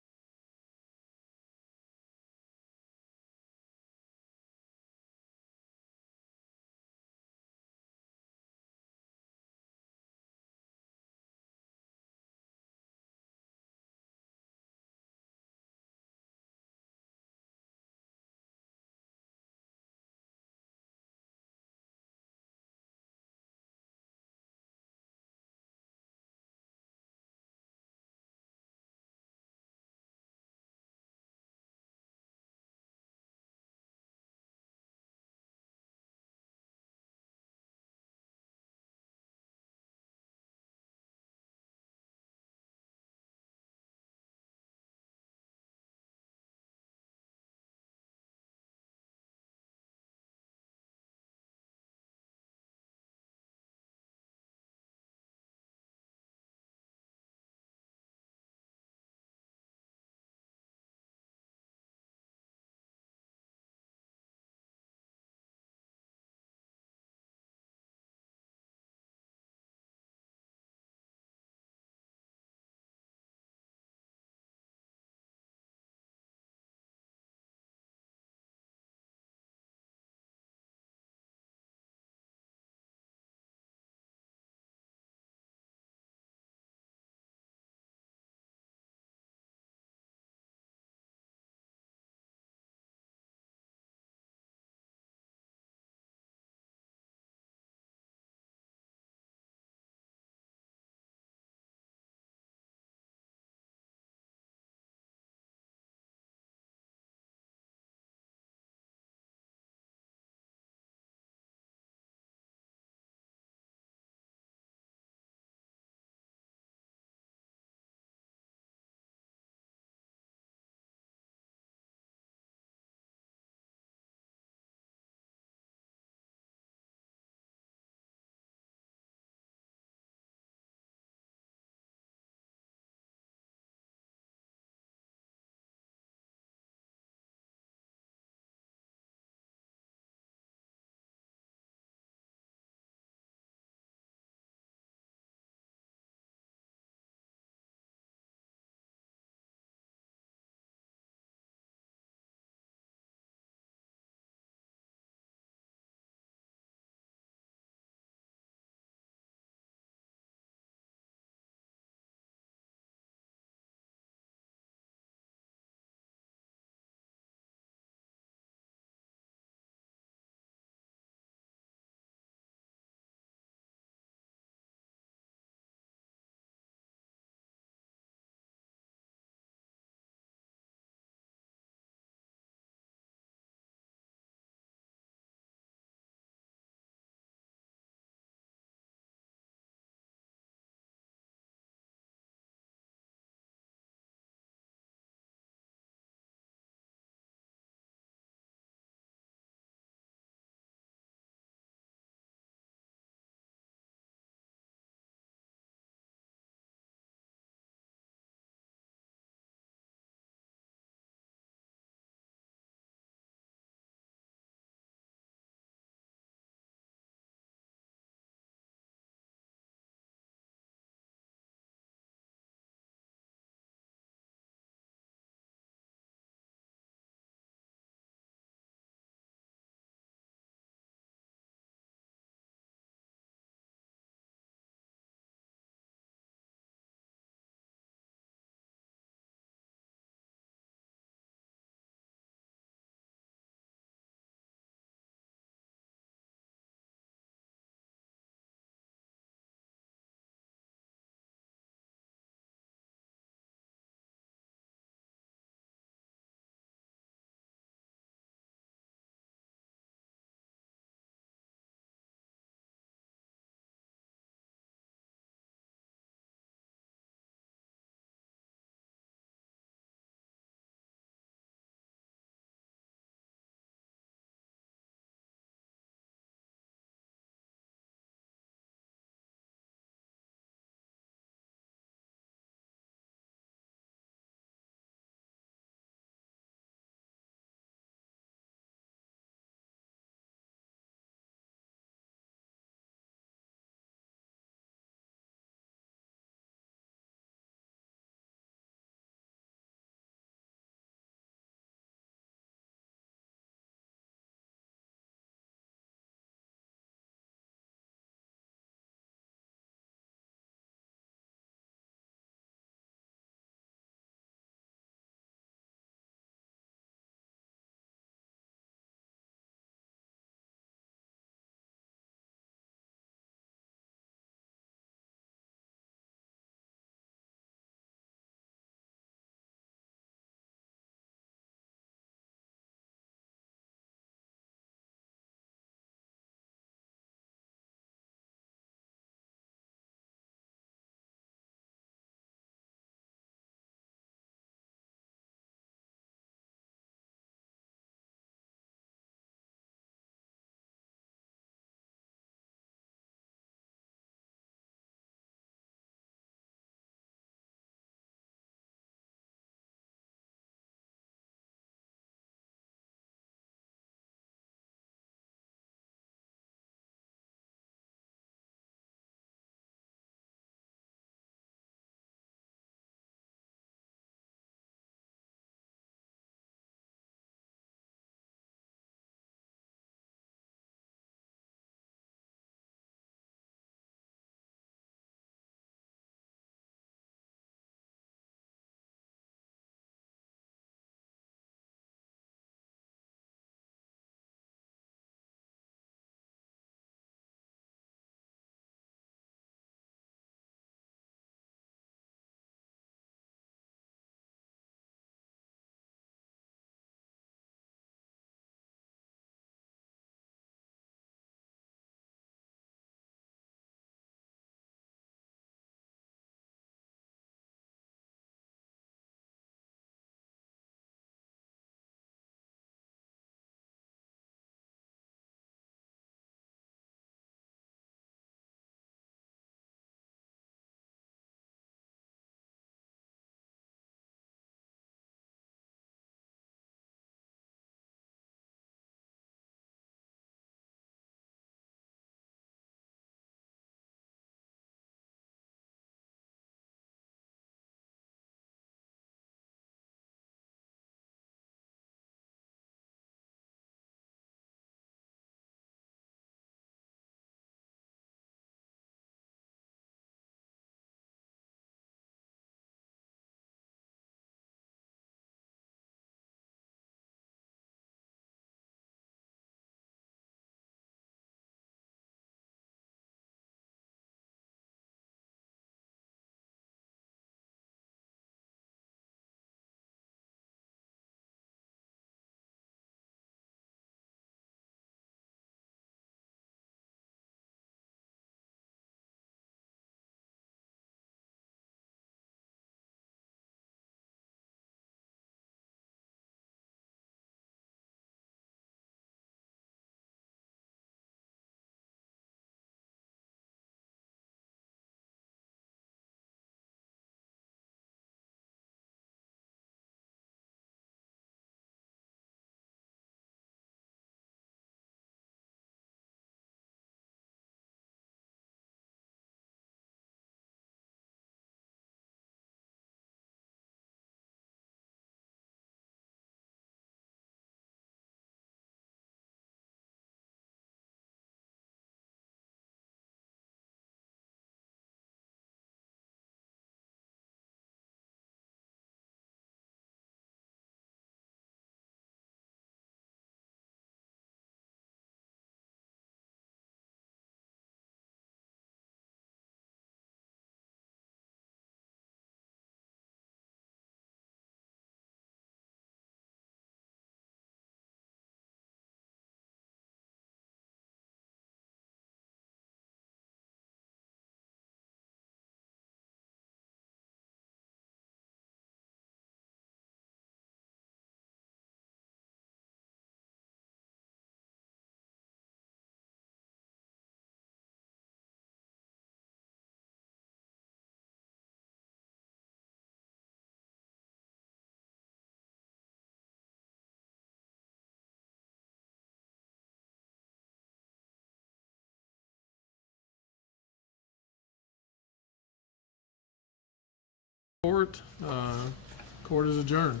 Court is adjourned.